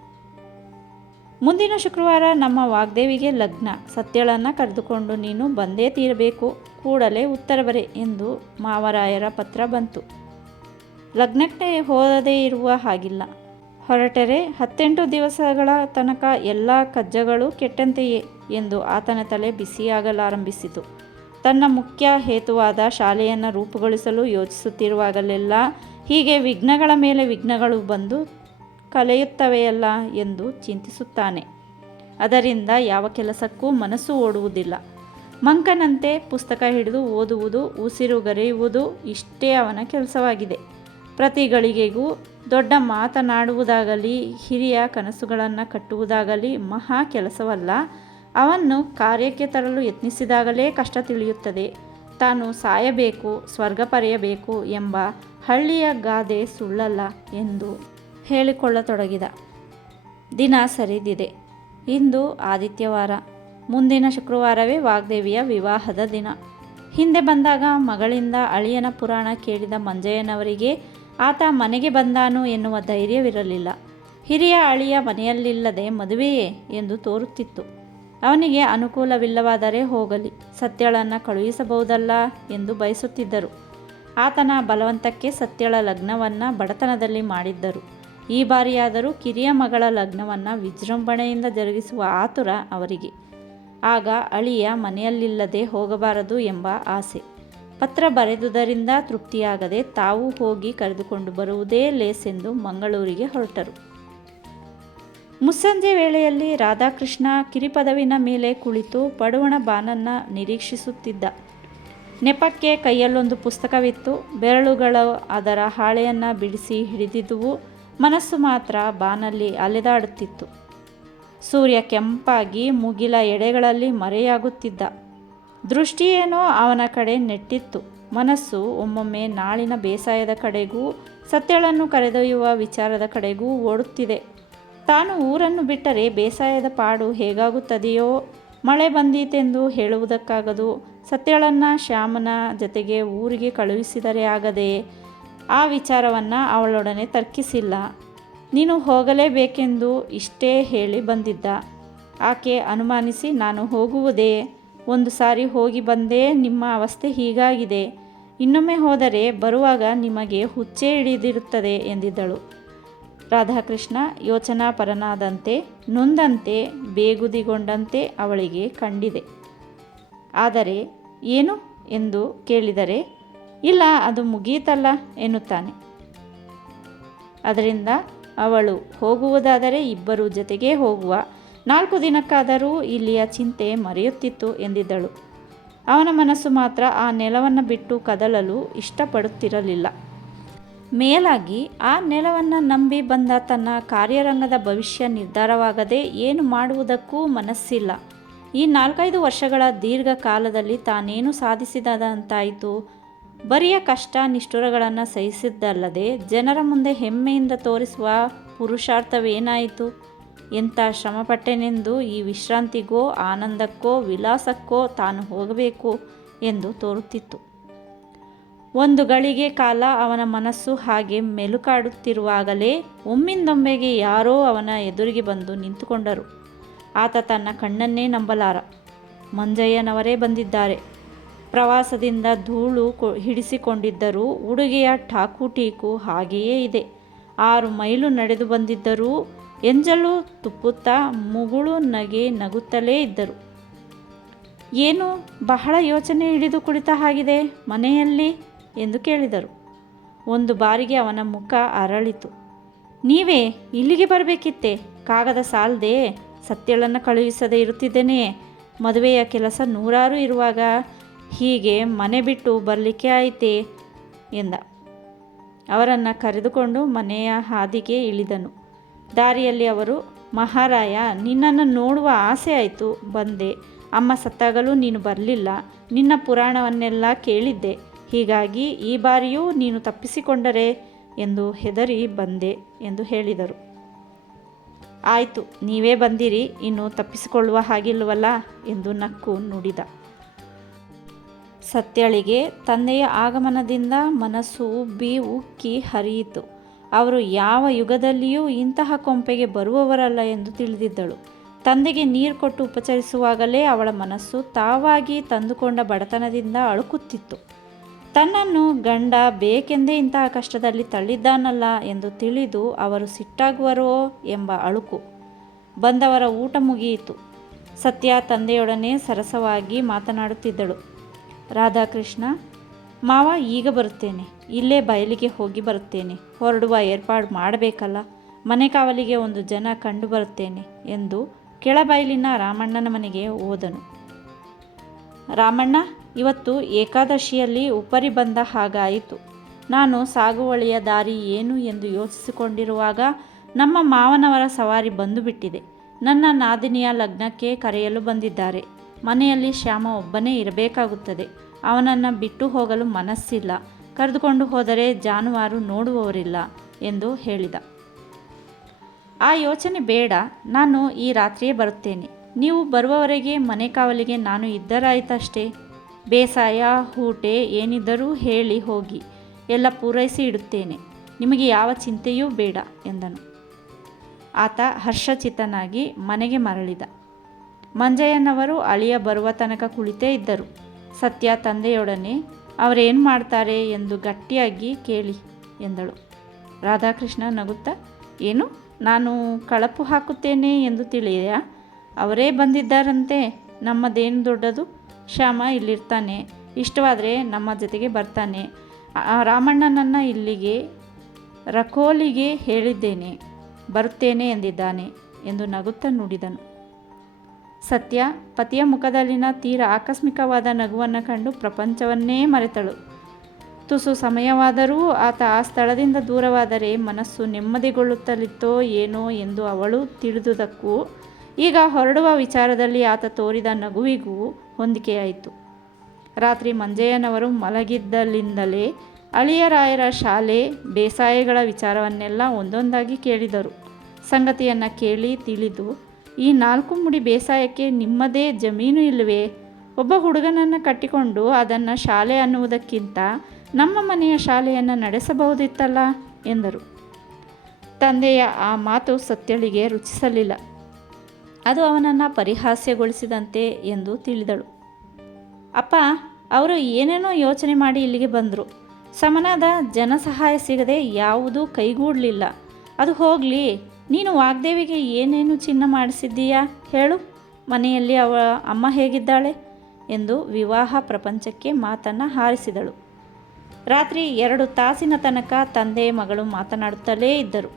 ಮುಂದಿನ ಶುಕ್ರವಾರ ನಮ್ಮ ವಾಗ್ದೇವಿಗೆ ಲಗ್ನ. ಸತ್ಯಳನ್ನು ಕರೆದುಕೊಂಡು ನೀನು ಬಂದೇ ತೀರಬೇಕು. ಕೂಡಲೇ ಉತ್ತರ ಬರೆ ಎಂದು ಮಾವರಾಯರ ಪತ್ರ ಬಂತು. ಲಗ್ನಕ್ಕೆ ಹೋಗದೇ ಇರುವ ಹಾಗಿಲ್ಲ. ಹೊರಟರೆ 18 ದಿವಸಗಳ ತನಕ ಎಲ್ಲ ಕಜ್ಜಗಳು ಕೆಟ್ಟಂತೆಯೇ ಎಂದು ಆತನ ತಲೆ ಬಿಸಿಯಾಗಲಾರಂಭಿಸಿತು. ತನ್ನ ಮುಖ್ಯ ಹೇತುವಾದ ಶಾಲೆಯನ್ನು ರೂಪುಗೊಳಿಸಲು ಯೋಚಿಸುತ್ತಿರುವಾಗಲೆಲ್ಲ ಹೀಗೆ ವಿಘ್ನಗಳ ಮೇಲೆ ವಿಘ್ನಗಳು ಬಂದು ಕಲೆಯುತ್ತವೆಯಲ್ಲ ಎಂದು ಚಿಂತಿಸುತ್ತಾನೆ. ಅದರಿಂದ ಯಾವ ಕೆಲಸಕ್ಕೂ ಮನಸ್ಸು ಓಡುವುದಿಲ್ಲ. ಮಂಕನಂತೆ ಪುಸ್ತಕ ಹಿಡಿದು ಓದುವುದು, ಉಸಿರುಗರೆಯುವುದು ಇಷ್ಟೇ ಅವನ ಕೆಲಸವಾಗಿದೆ. ಪ್ರತಿ ಗಳಿಗೆಗೂ ದೊಡ್ಡ ಮಾತನಾಡುವುದಾಗಲಿ ಹಿರಿಯ ಕನಸುಗಳನ್ನು ಕಟ್ಟುವುದಾಗಲಿ ಮಹಾ ಕೆಲಸವಲ್ಲ. ಅವನ್ನು ಕಾರ್ಯಕ್ಕೆ ತರಲು ಯತ್ನಿಸಿದಾಗಲೇ ಕಷ್ಟ ತಿಳಿಯುತ್ತದೆ. ತಾನು ಸಾಯಬೇಕು, ಸ್ವರ್ಗ ಪಡೆಯಬೇಕು ಎಂಬ ಹಳ್ಳಿಯ ಗಾದೆ ಸುಳ್ಳಲ್ಲ ಎಂದು ಹೇಳಿಕೊಳ್ಳತೊಡಗಿದ. ದಿನ ಸರಿದಿದೆ. ಇಂದು ಆದಿತ್ಯವಾರ. ಮುಂದಿನ ಶುಕ್ರವಾರವೇ ವಾಗ್ದೇವಿಯ ವಿವಾಹದ ದಿನ. ಹಿಂದೆ ಬಂದಾಗ ಮಗಳಿಂದ ಅಳಿಯನ ಪುರಾಣ ಕೇಳಿದ ಮಂಜಯ್ಯನವರಿಗೆ ಆತ ಮನೆಗೆ ಬಂದಾನು ಎನ್ನುವ ಧೈರ್ಯವಿರಲಿಲ್ಲ. ಹಿರಿಯ ಅಳಿಯ ಮನೆಯಲ್ಲಿಲ್ಲದೆ ಮದುವೆಯೇ ಎಂದು ತೋರುತ್ತಿತ್ತು. ಅವನಿಗೆ ಅನುಕೂಲವಿಲ್ಲವಾದರೆ ಹೋಗಲಿ, ಸತ್ಯಳನ್ನು ಕಳುಹಿಸಬಹುದಲ್ಲ ಎಂದು ಬಯಸುತ್ತಿದ್ದರು. ಆತನ ಬಲವಂತಕ್ಕೆ ಸತ್ಯಳ ಲಗ್ನವನ್ನು ಬಡತನದಲ್ಲಿ ಮಾಡಿದ್ದರು. ಈ ಬಾರಿಯಾದರೂ ಕಿರಿಯ ಮಗಳ ಲಗ್ನವನ್ನು ವಿಜೃಂಭಣೆಯಿಂದ ಜರುಗಿಸುವ ಆತುರ ಅವರಿಗೆ. ಆಗ ಅಳಿಯ ಮನೆಯಲ್ಲಿಲ್ಲದೆ ಹೋಗಬಾರದು ಎಂಬ ಆಸೆ. ಪತ್ರ ಬರೆದುದರಿಂದ ತೃಪ್ತಿಯಾಗದೆ ತಾವು ಹೋಗಿ ಕರೆದುಕೊಂಡು ಬರುವುದೇ ಲೇಸೆಂದು ಮಂಗಳೂರಿಗೆ ಹೊರಟರು. ಮುಸ್ಸಂಜೆ ವೇಳೆಯಲ್ಲಿ ರಾಧಾಕೃಷ್ಣ ಕಿರಿಪದವಿನ ಮೇಲೆ ಕುಳಿತು ಪಡುವಣ ಬಾನನ್ನು ನಿರೀಕ್ಷಿಸುತ್ತಿದ್ದ. ನೆಪಕ್ಕೆ ಕೈಯಲ್ಲೊಂದು ಪುಸ್ತಕವಿತ್ತು. ಬೆರಳುಗಳು ಅದರ ಹಾಳೆಯನ್ನು ಬಿಡಿಸಿ ಹಿಡಿದಿದ್ದುವು. ಮನಸ್ಸು ಮಾತ್ರ ಬಾನಲ್ಲಿ ಅಲೆದಾಡುತ್ತಿತ್ತು. ಸೂರ್ಯ ಕೆಂಪಾಗಿ ಮುಗಿಲ ಎಡೆಗಳಲ್ಲಿ ಮರೆಯಾಗುತ್ತಿದ್ದ. ದೃಷ್ಟಿಯೇನೋ ಅವನ ಕಡೆ ನೆಟ್ಟಿತ್ತು. ಮನಸ್ಸು ಒಮ್ಮೊಮ್ಮೆ ನಾಳಿನ ಬೇಸಾಯದ ಕಡೆಗೂ ಸತ್ಯಳನ್ನು ಕರೆದೊಯ್ಯುವ ವಿಚಾರದ ಕಡೆಗೂ ಓಡುತ್ತಿದೆ. ತಾನು ಊರನ್ನು ಬಿಟ್ಟರೆ ಬೇಸಾಯದ ಪಾಡು ಹೇಗಾಗುತ್ತದೆಯೋ, ಮಳೆ ಬಂದೀತೆಂದು ಹೇಳುವುದಕ್ಕಾಗದು. ಸತ್ಯಳನ್ನು ಶ್ಯಾಮನ ಜತೆಗೆ ಊರಿಗೆ ಕಳುಹಿಸಿದರೆ ಆಗದೆಯೇ? ಆ ವಿಚಾರವನ್ನು ಅವಳೊಡನೆ ತರ್ಕಿಸಿಲ್ಲ. ನೀನು ಹೋಗಲೇಬೇಕೆಂದು ಇಷ್ಟೇ ಹೇಳಿ ಬಂದಿದ್ದ. ಆಕೆ ಅನುಮಾನಿಸಿ, ನಾನು ಹೋಗುವುದೇ? ಒಂದು ಸಾರಿ ಹೋಗಿ ಬಂದೇ, ನಿಮ್ಮ ಅವಸ್ಥೆ ಹೀಗಾಗಿದೆ. ಇನ್ನೊಮ್ಮೆ ಹೋದರೆ ಬರುವಾಗ ನಿಮಗೆ ಹುಚ್ಚೇ ಹಿಡಿದಿರುತ್ತದೆ ಎಂದಿದ್ದಳು. ರಾಧಾಕೃಷ್ಣ ಯೋಚನಾಪರನಾದಂತೆ, ನೊಂದಂತೆ, ಬೇಗುದಿಗೊಂಡಂತೆ ಅವಳಿಗೆ ಕಂಡಿದೆ. ಆದರೆ ಏನು ಎಂದು ಕೇಳಿದರೆ, ಇಲ್ಲ, ಅದು ಮುಗಿಯಿತಲ್ಲ ಎನ್ನುತ್ತಾನೆ. ಅದರಿಂದ ಅವಳು ಹೋಗುವುದಾದರೆ ಇಬ್ಬರು ಜೊತೆಗೇ ಹೋಗುವ. 4 ದಿನಕ್ಕಾದರೂ ಇಲ್ಲಿಯ ಚಿಂತೆ ಮರೆಯುತ್ತಿತ್ತು ಎಂದಿದ್ದಳು. ಅವನ ಮನಸ್ಸು ಮಾತ್ರ ಆ ನೆಲವನ್ನು ಬಿಟ್ಟು ಕದಲಲು ಇಷ್ಟಪಡುತ್ತಿರಲಿಲ್ಲ. ಮೇಲಾಗಿ ಆ ನೆಲವನ್ನು ನಂಬಿ ಬಂದ ತನ್ನ ಕಾರ್ಯರಂಗದ ಭವಿಷ್ಯ ನಿರ್ಧಾರವಾಗದೆ ಏನು ಮಾಡುವುದಕ್ಕೂ ಮನಸ್ಸಿಲ್ಲ. ಈ 4-5 ವರ್ಷಗಳ ದೀರ್ಘ ಕಾಲದಲ್ಲಿ ತಾನೇನು ಸಾಧಿಸಿದಂತಾಯಿತು? ಬರಿಯ ಕಷ್ಟ ನಿಷ್ಠುರಗಳನ್ನು ಸಹಿಸಿದ್ದಲ್ಲದೆ ಜನರ ಮುಂದೆ ಹೆಮ್ಮೆಯಿಂದ ತೋರಿಸುವ ಪುರುಷಾರ್ಥವೇನಾಯಿತು? ಎಂಥ ಶ್ರಮಪಟ್ಟೆನೆಂದು ಈ ವಿಶ್ರಾಂತಿಗೋ ಆನಂದಕ್ಕೋ ವಿಲಾಸಕ್ಕೋ ತಾನು ಹೋಗಬೇಕು ಎಂದು ತೋರುತ್ತಿತ್ತು. ಒಂದು ಗಳಿಗೆ ಕಾಲ ಅವನ ಮನಸ್ಸು ಹಾಗೆ ಮೆಲುಕಾಡುತ್ತಿರುವಾಗಲೇ ಒಮ್ಮಿಂದೊಮ್ಮೆಗೆ ಯಾರೋ ಅವನ ಎದುರಿಗೆ ಬಂದು ನಿಂತುಕೊಂಡರು. ಆತ ತನ್ನ ಕಣ್ಣನ್ನೇ ನಂಬಲಾರ. ಮಂಜಯ್ಯನವರೇ ಬಂದಿದ್ದಾರೆ. ಪ್ರವಾಸದಿಂದ ಧೂಳು ಹಿಡಿಸಿಕೊಂಡಿದ್ದರೂ ಉಡುಗೆಯ ಠಾಕು ಹಾಗೆಯೇ ಇದೆ. 6 ಮೈಲು ನಡೆದು ಬಂದಿದ್ದರೂ ಎಂಜಲು ತುಪ್ಪುತ್ತಾ ಮುಗುಳು ನಗೆ ನಗುತ್ತಲೇ ಇದ್ದರು. ಏನು ಬಹಳ ಯೋಚನೆ ಹಿಡಿದು ಕುಳಿತ ಹಾಗಿದೆ ಮನೆಯಲ್ಲಿ ಎಂದು ಕೇಳಿದರು. ಒಂದು ಬಾರಿಗೆ ಅವನ ಮುಖ ಅರಳಿತು. ನೀವೇ ಇಲ್ಲಿಗೆ ಬರಬೇಕಿತ್ತೆ? ಕಾಗದ ಸಾಲದೆ ಸತ್ಯಳನ್ನು ಕಳುಹಿಸದೆ ಇರುತ್ತಿದ್ದೇನೆ. ಮದುವೆಯ ಕೆಲಸ 100 ಇರುವಾಗ ಹೀಗೆ ಮನೆ ಬಿಟ್ಟು ಬರಲಿಕ್ಕೆ ಆಯಿತೇ ಎಂದ. ಅವರನ್ನು ಕರೆದುಕೊಂಡು ಮನೆಯ ಹಾದಿಗೆ ಇಳಿದನು. ದಾರಿಯಲ್ಲಿ ಅವರು, ಮಹಾರಾಯ, ನಿನ್ನನ್ನು ನೋಡುವ ಆಸೆ ಆಯಿತು, ಬಂದೆ. ಅಮ್ಮ ಸತ್ತಾಗಲೂ ನೀನು ಬರಲಿಲ್ಲ. ನಿನ್ನ ಪುರಾಣವನ್ನೆಲ್ಲ ಕೇಳಿದ್ದೆ. ಹೀಗಾಗಿ ಈ ಬಾರಿಯೂ ನೀನು ತಪ್ಪಿಸಿಕೊಂಡರೆ ಎಂದು ಹೆದರಿ ಬಂದೆ ಎಂದು ಹೇಳಿದರು. ಆಯಿತು, ನೀವೇ ಬಂದಿರಿ, ಇನ್ನು ತಪ್ಪಿಸಿಕೊಳ್ಳುವ ಹಾಗಿಲ್ವಲ್ಲ ಎಂದು ನಕ್ಕು ನುಡಿದ. ಸತ್ಯಳಿಗೆ ತಂದೆಯ ಆಗಮನದಿಂದ ಮನಸ್ಸು ಉಬ್ಬಿ ಉಕ್ಕಿ ಹರಿಯಿತು. ಅವರು ಯಾವ ಯುಗದಲ್ಲಿಯೂ ಇಂತಹ ಕೊಂಪೆಗೆ ಬರುವವರಲ್ಲ ಎಂದು ತಿಳಿದಿದ್ದಳು. ತಂದೆಗೆ ನೀರು ಕೊಟ್ಟು ಉಪಚರಿಸುವಾಗಲೇ ಅವಳ ಮನಸ್ಸು ತಾವಾಗಿ ತಂದುಕೊಂಡ ಬಡತನದಿಂದ ಅಳುಕುತ್ತಿತ್ತು. ತನ್ನನ್ನು ಗಂಡ ಬೇಕೆಂದೇ ಇಂತಹ ಕಷ್ಟದಲ್ಲಿ ತಳ್ಳಿದ್ದಾನಲ್ಲ ಎಂದು ತಿಳಿದು ಅವರು ಸಿಟ್ಟಾಗುವರೋ ಎಂಬ ಅಳುಕು. ಬಂದವರ ಊಟ ಮುಗಿಯಿತು. ಸತ್ಯ ತಂದೆಯೊಡನೆ ಸರಸವಾಗಿ ಮಾತನಾಡುತ್ತಿದ್ದಳು. ರಾಧಾಕೃಷ್ಣ, ಮಾವ ಈಗ ಬರುತ್ತೇನೆ, ಇಲ್ಲೇ ಬಯಲಿಗೆ ಹೋಗಿ ಬರುತ್ತೇನೆ, ಹೊರಡುವ ಏರ್ಪಾಡು ಮಾಡಬೇಕಲ್ಲ, ಮನೆ ಕಾವಲಿಗೆ ಒಂದು ಜನ ಕಂಡು ಬರುತ್ತೇನೆ ಎಂದು ಕೆಳಬೈಲಿನ ರಾಮಣ್ಣನ ಮನೆಗೆ ಹೋದನು. ರಾಮಣ್ಣ, ಇವತ್ತು ಏಕಾದಶಿಯಲ್ಲಿ ಉಪರಿ ಬಂದ ಹಾಗಾಯಿತು. ನಾನು ಸಾಗುವಳಿಯ ದಾರಿ ಏನು ಎಂದು ಯೋಚಿಸಿಕೊಂಡಿರುವಾಗ ನಮ್ಮ ಮಾವನವರ ಸವಾರಿ ಬಂದು ಬಿಟ್ಟಿದೆ. ನನ್ನ ನಾದಿನಿಯ ಲಗ್ನಕ್ಕೆ ಕರೆಯಲು ಬಂದಿದ್ದಾರೆ. ಮನೆಯಲ್ಲಿ ಶ್ಯಾಮ ಒಬ್ಬನೇ ಇರಬೇಕಾಗುತ್ತದೆ. ಅವನನ್ನು ಬಿಟ್ಟು ಹೋಗಲು ಮನಸ್ಸಿಲ್ಲ. ಕರೆದುಕೊಂಡು ಹೋದರೆ ಜಾನುವಾರು ನೋಡುವವರಿಲ್ಲ ಎಂದು ಹೇಳಿದ. ಆ ಯೋಚನೆ ಬೇಡ, ನಾನು ಈ ರಾತ್ರಿಯೇ ಬರುತ್ತೇನೆ. ನೀವು ಬರುವವರೆಗೆ ಮನೆ ಕಾವಲಿಗೆ ನಾನು ಇದ್ದರಾಯ್ತಷ್ಟೇ. ಬೇಸಾಯ ಹೂಟೆ ಏನಿದ್ದರೂ ಹೇಳಿ ಹೋಗಿ, ಎಲ್ಲ ಪೂರೈಸಿ ಇಡುತ್ತೇನೆ. ನಿಮಗೆ ಯಾವ ಚಿಂತೆಯೂ ಬೇಡ ಎಂದನು. ಆತ ಹರ್ಷಚಿತ್ತನಾಗಿ ಮನೆಗೆ ಮರಳಿದ. ಮಂಜಯ್ಯನವರು ಅಳಿಯ ಬರುವ ತನಕ ಕುಳಿತೇ ಇದ್ದರು. ಸತ್ಯ ತಂದೆಯೊಡನೆ ಅವರೇನು ಮಾಡ್ತಾರೆ ಎಂದು ಗಟ್ಟಿಯಾಗಿ ಕೇಳಿ ಎಂದಳು. ರಾಧಾಕೃಷ್ಣ ನಗುತ್ತಾ, ಏನು, ನಾನು ಕಳಪು ಹಾಕುತ್ತೇನೆ ಎಂದು ತಿಳಿಯಾ? ಅವರೇ ಬಂದಿದ್ದಾರಂತೆ, ನಮ್ಮದೇನು ದೊಡ್ಡದು. ಶ್ಯಾಮ ಇಲ್ಲಿರ್ತಾನೆ, ಇಷ್ಟವಾದರೆ ನಮ್ಮ ಜೊತೆಗೆ ಬರ್ತಾನೆ. ರಾಮಣ್ಣನನ್ನು ಇಲ್ಲಿಗೆ ರಕೋಲಿಗೆ ಹೇಳಿದ್ದೇನೆ, ಬರುತ್ತೇನೆ ಎಂದಿದ್ದಾನೆ ಎಂದು ನಗುತ್ತಾ ನುಡಿದನು. ಸತ್ಯ ಪತಿಯ ಮುಖದಲ್ಲಿನ ತೀರ ಆಕಸ್ಮಿಕವಾದ ನಗುವನ್ನು ಕಂಡು ಪ್ರಪಂಚವನ್ನೇ ಮರೆತಳು. ತುಸು ಸಮಯವಾದರೂ ಆತ ಆ ಸ್ಥಳದಿಂದ ದೂರವಾದರೆ ಮನಸ್ಸು ನೆಮ್ಮದಿಗೊಳ್ಳುತ್ತಲಿತ್ತೋ ಏನೋ ಎಂದು ಅವಳು ತಿಳಿದುದಕ್ಕೂ ಈಗ ಹೊರಡುವ ವಿಚಾರದಲ್ಲಿ ಆತ ತೋರಿದ ನಗುವಿಗೂ ಹೊಂದಿಕೆಯಾಯಿತು. ರಾತ್ರಿ ಮಂಜಯ್ಯನವರು ಮಲಗಿದ್ದಲ್ಲಿಂದಲೇ ಅಳಿಯರಾಯರ ಶಾಲೆ ಬೇಸಾಯಗಳ ವಿಚಾರವನ್ನೆಲ್ಲ ಒಂದೊಂದಾಗಿ ಕೇಳಿದರು. ಸಂಗತಿಯನ್ನು ಕೇಳಿ ತಿಳಿದು, ಈ 4 ಮುಡಿ ಬೇಸಾಯಕ್ಕೆ ನಿಮ್ಮದೇ ಜಮೀನು ಇಲ್ಲವೇ? ಒಬ್ಬ ಹುಡುಗನನ್ನು ಕಟ್ಟಿಕೊಂಡು ಅದನ್ನು ಶಾಲೆ ಅನ್ನುವುದಕ್ಕಿಂತ ನಮ್ಮ ಮನೆಯ ಶಾಲೆಯನ್ನು ನಡೆಸಬಹುದಿತ್ತಲ್ಲ ಎಂದರು. ತಂದೆಯ ಆ ಮಾತು ಸತ್ಯಳಿಗೆ ರುಚಿಸಲಿಲ್ಲ. ಅದು ಅವನನ್ನು ಪರಿಹಾಸ್ಯಗೊಳಿಸಿದಂತೆ ಎಂದು ತಿಳಿದಳು. ಅಪ್ಪ, ಅವರು ಏನೇನೋ ಯೋಚನೆ ಮಾಡಿ ಇಲ್ಲಿಗೆ ಬಂದರು. ಸಮನಾದ ಜನಸಹಾಯ ಸಿಗದೆ ಯಾವುದೂ ಕೈಗೂಡಲಿಲ್ಲ. ಅದು ಹೋಗಲಿ, ನೀನು ವಾಗ್ದೇವಿಗೆ ಏನೇನು ಚಿನ್ನ ಮಾಡಿಸಿದ್ದೀಯಾ ಹೇಳು. ಮನೆಯಲ್ಲಿ ಅಮ್ಮ ಹೇಗಿದ್ದಾಳೆ ಎಂದು ವಿವಾಹ ಪ್ರಪಂಚಕ್ಕೆ ಮಾತನ್ನು ಹಾರಿಸಿದಳು. ರಾತ್ರಿ 2 ತಾಸಿನ ತನಕ ತಂದೆ ಮಗಳು ಮಾತನಾಡುತ್ತಲೇ ಇದ್ದರು.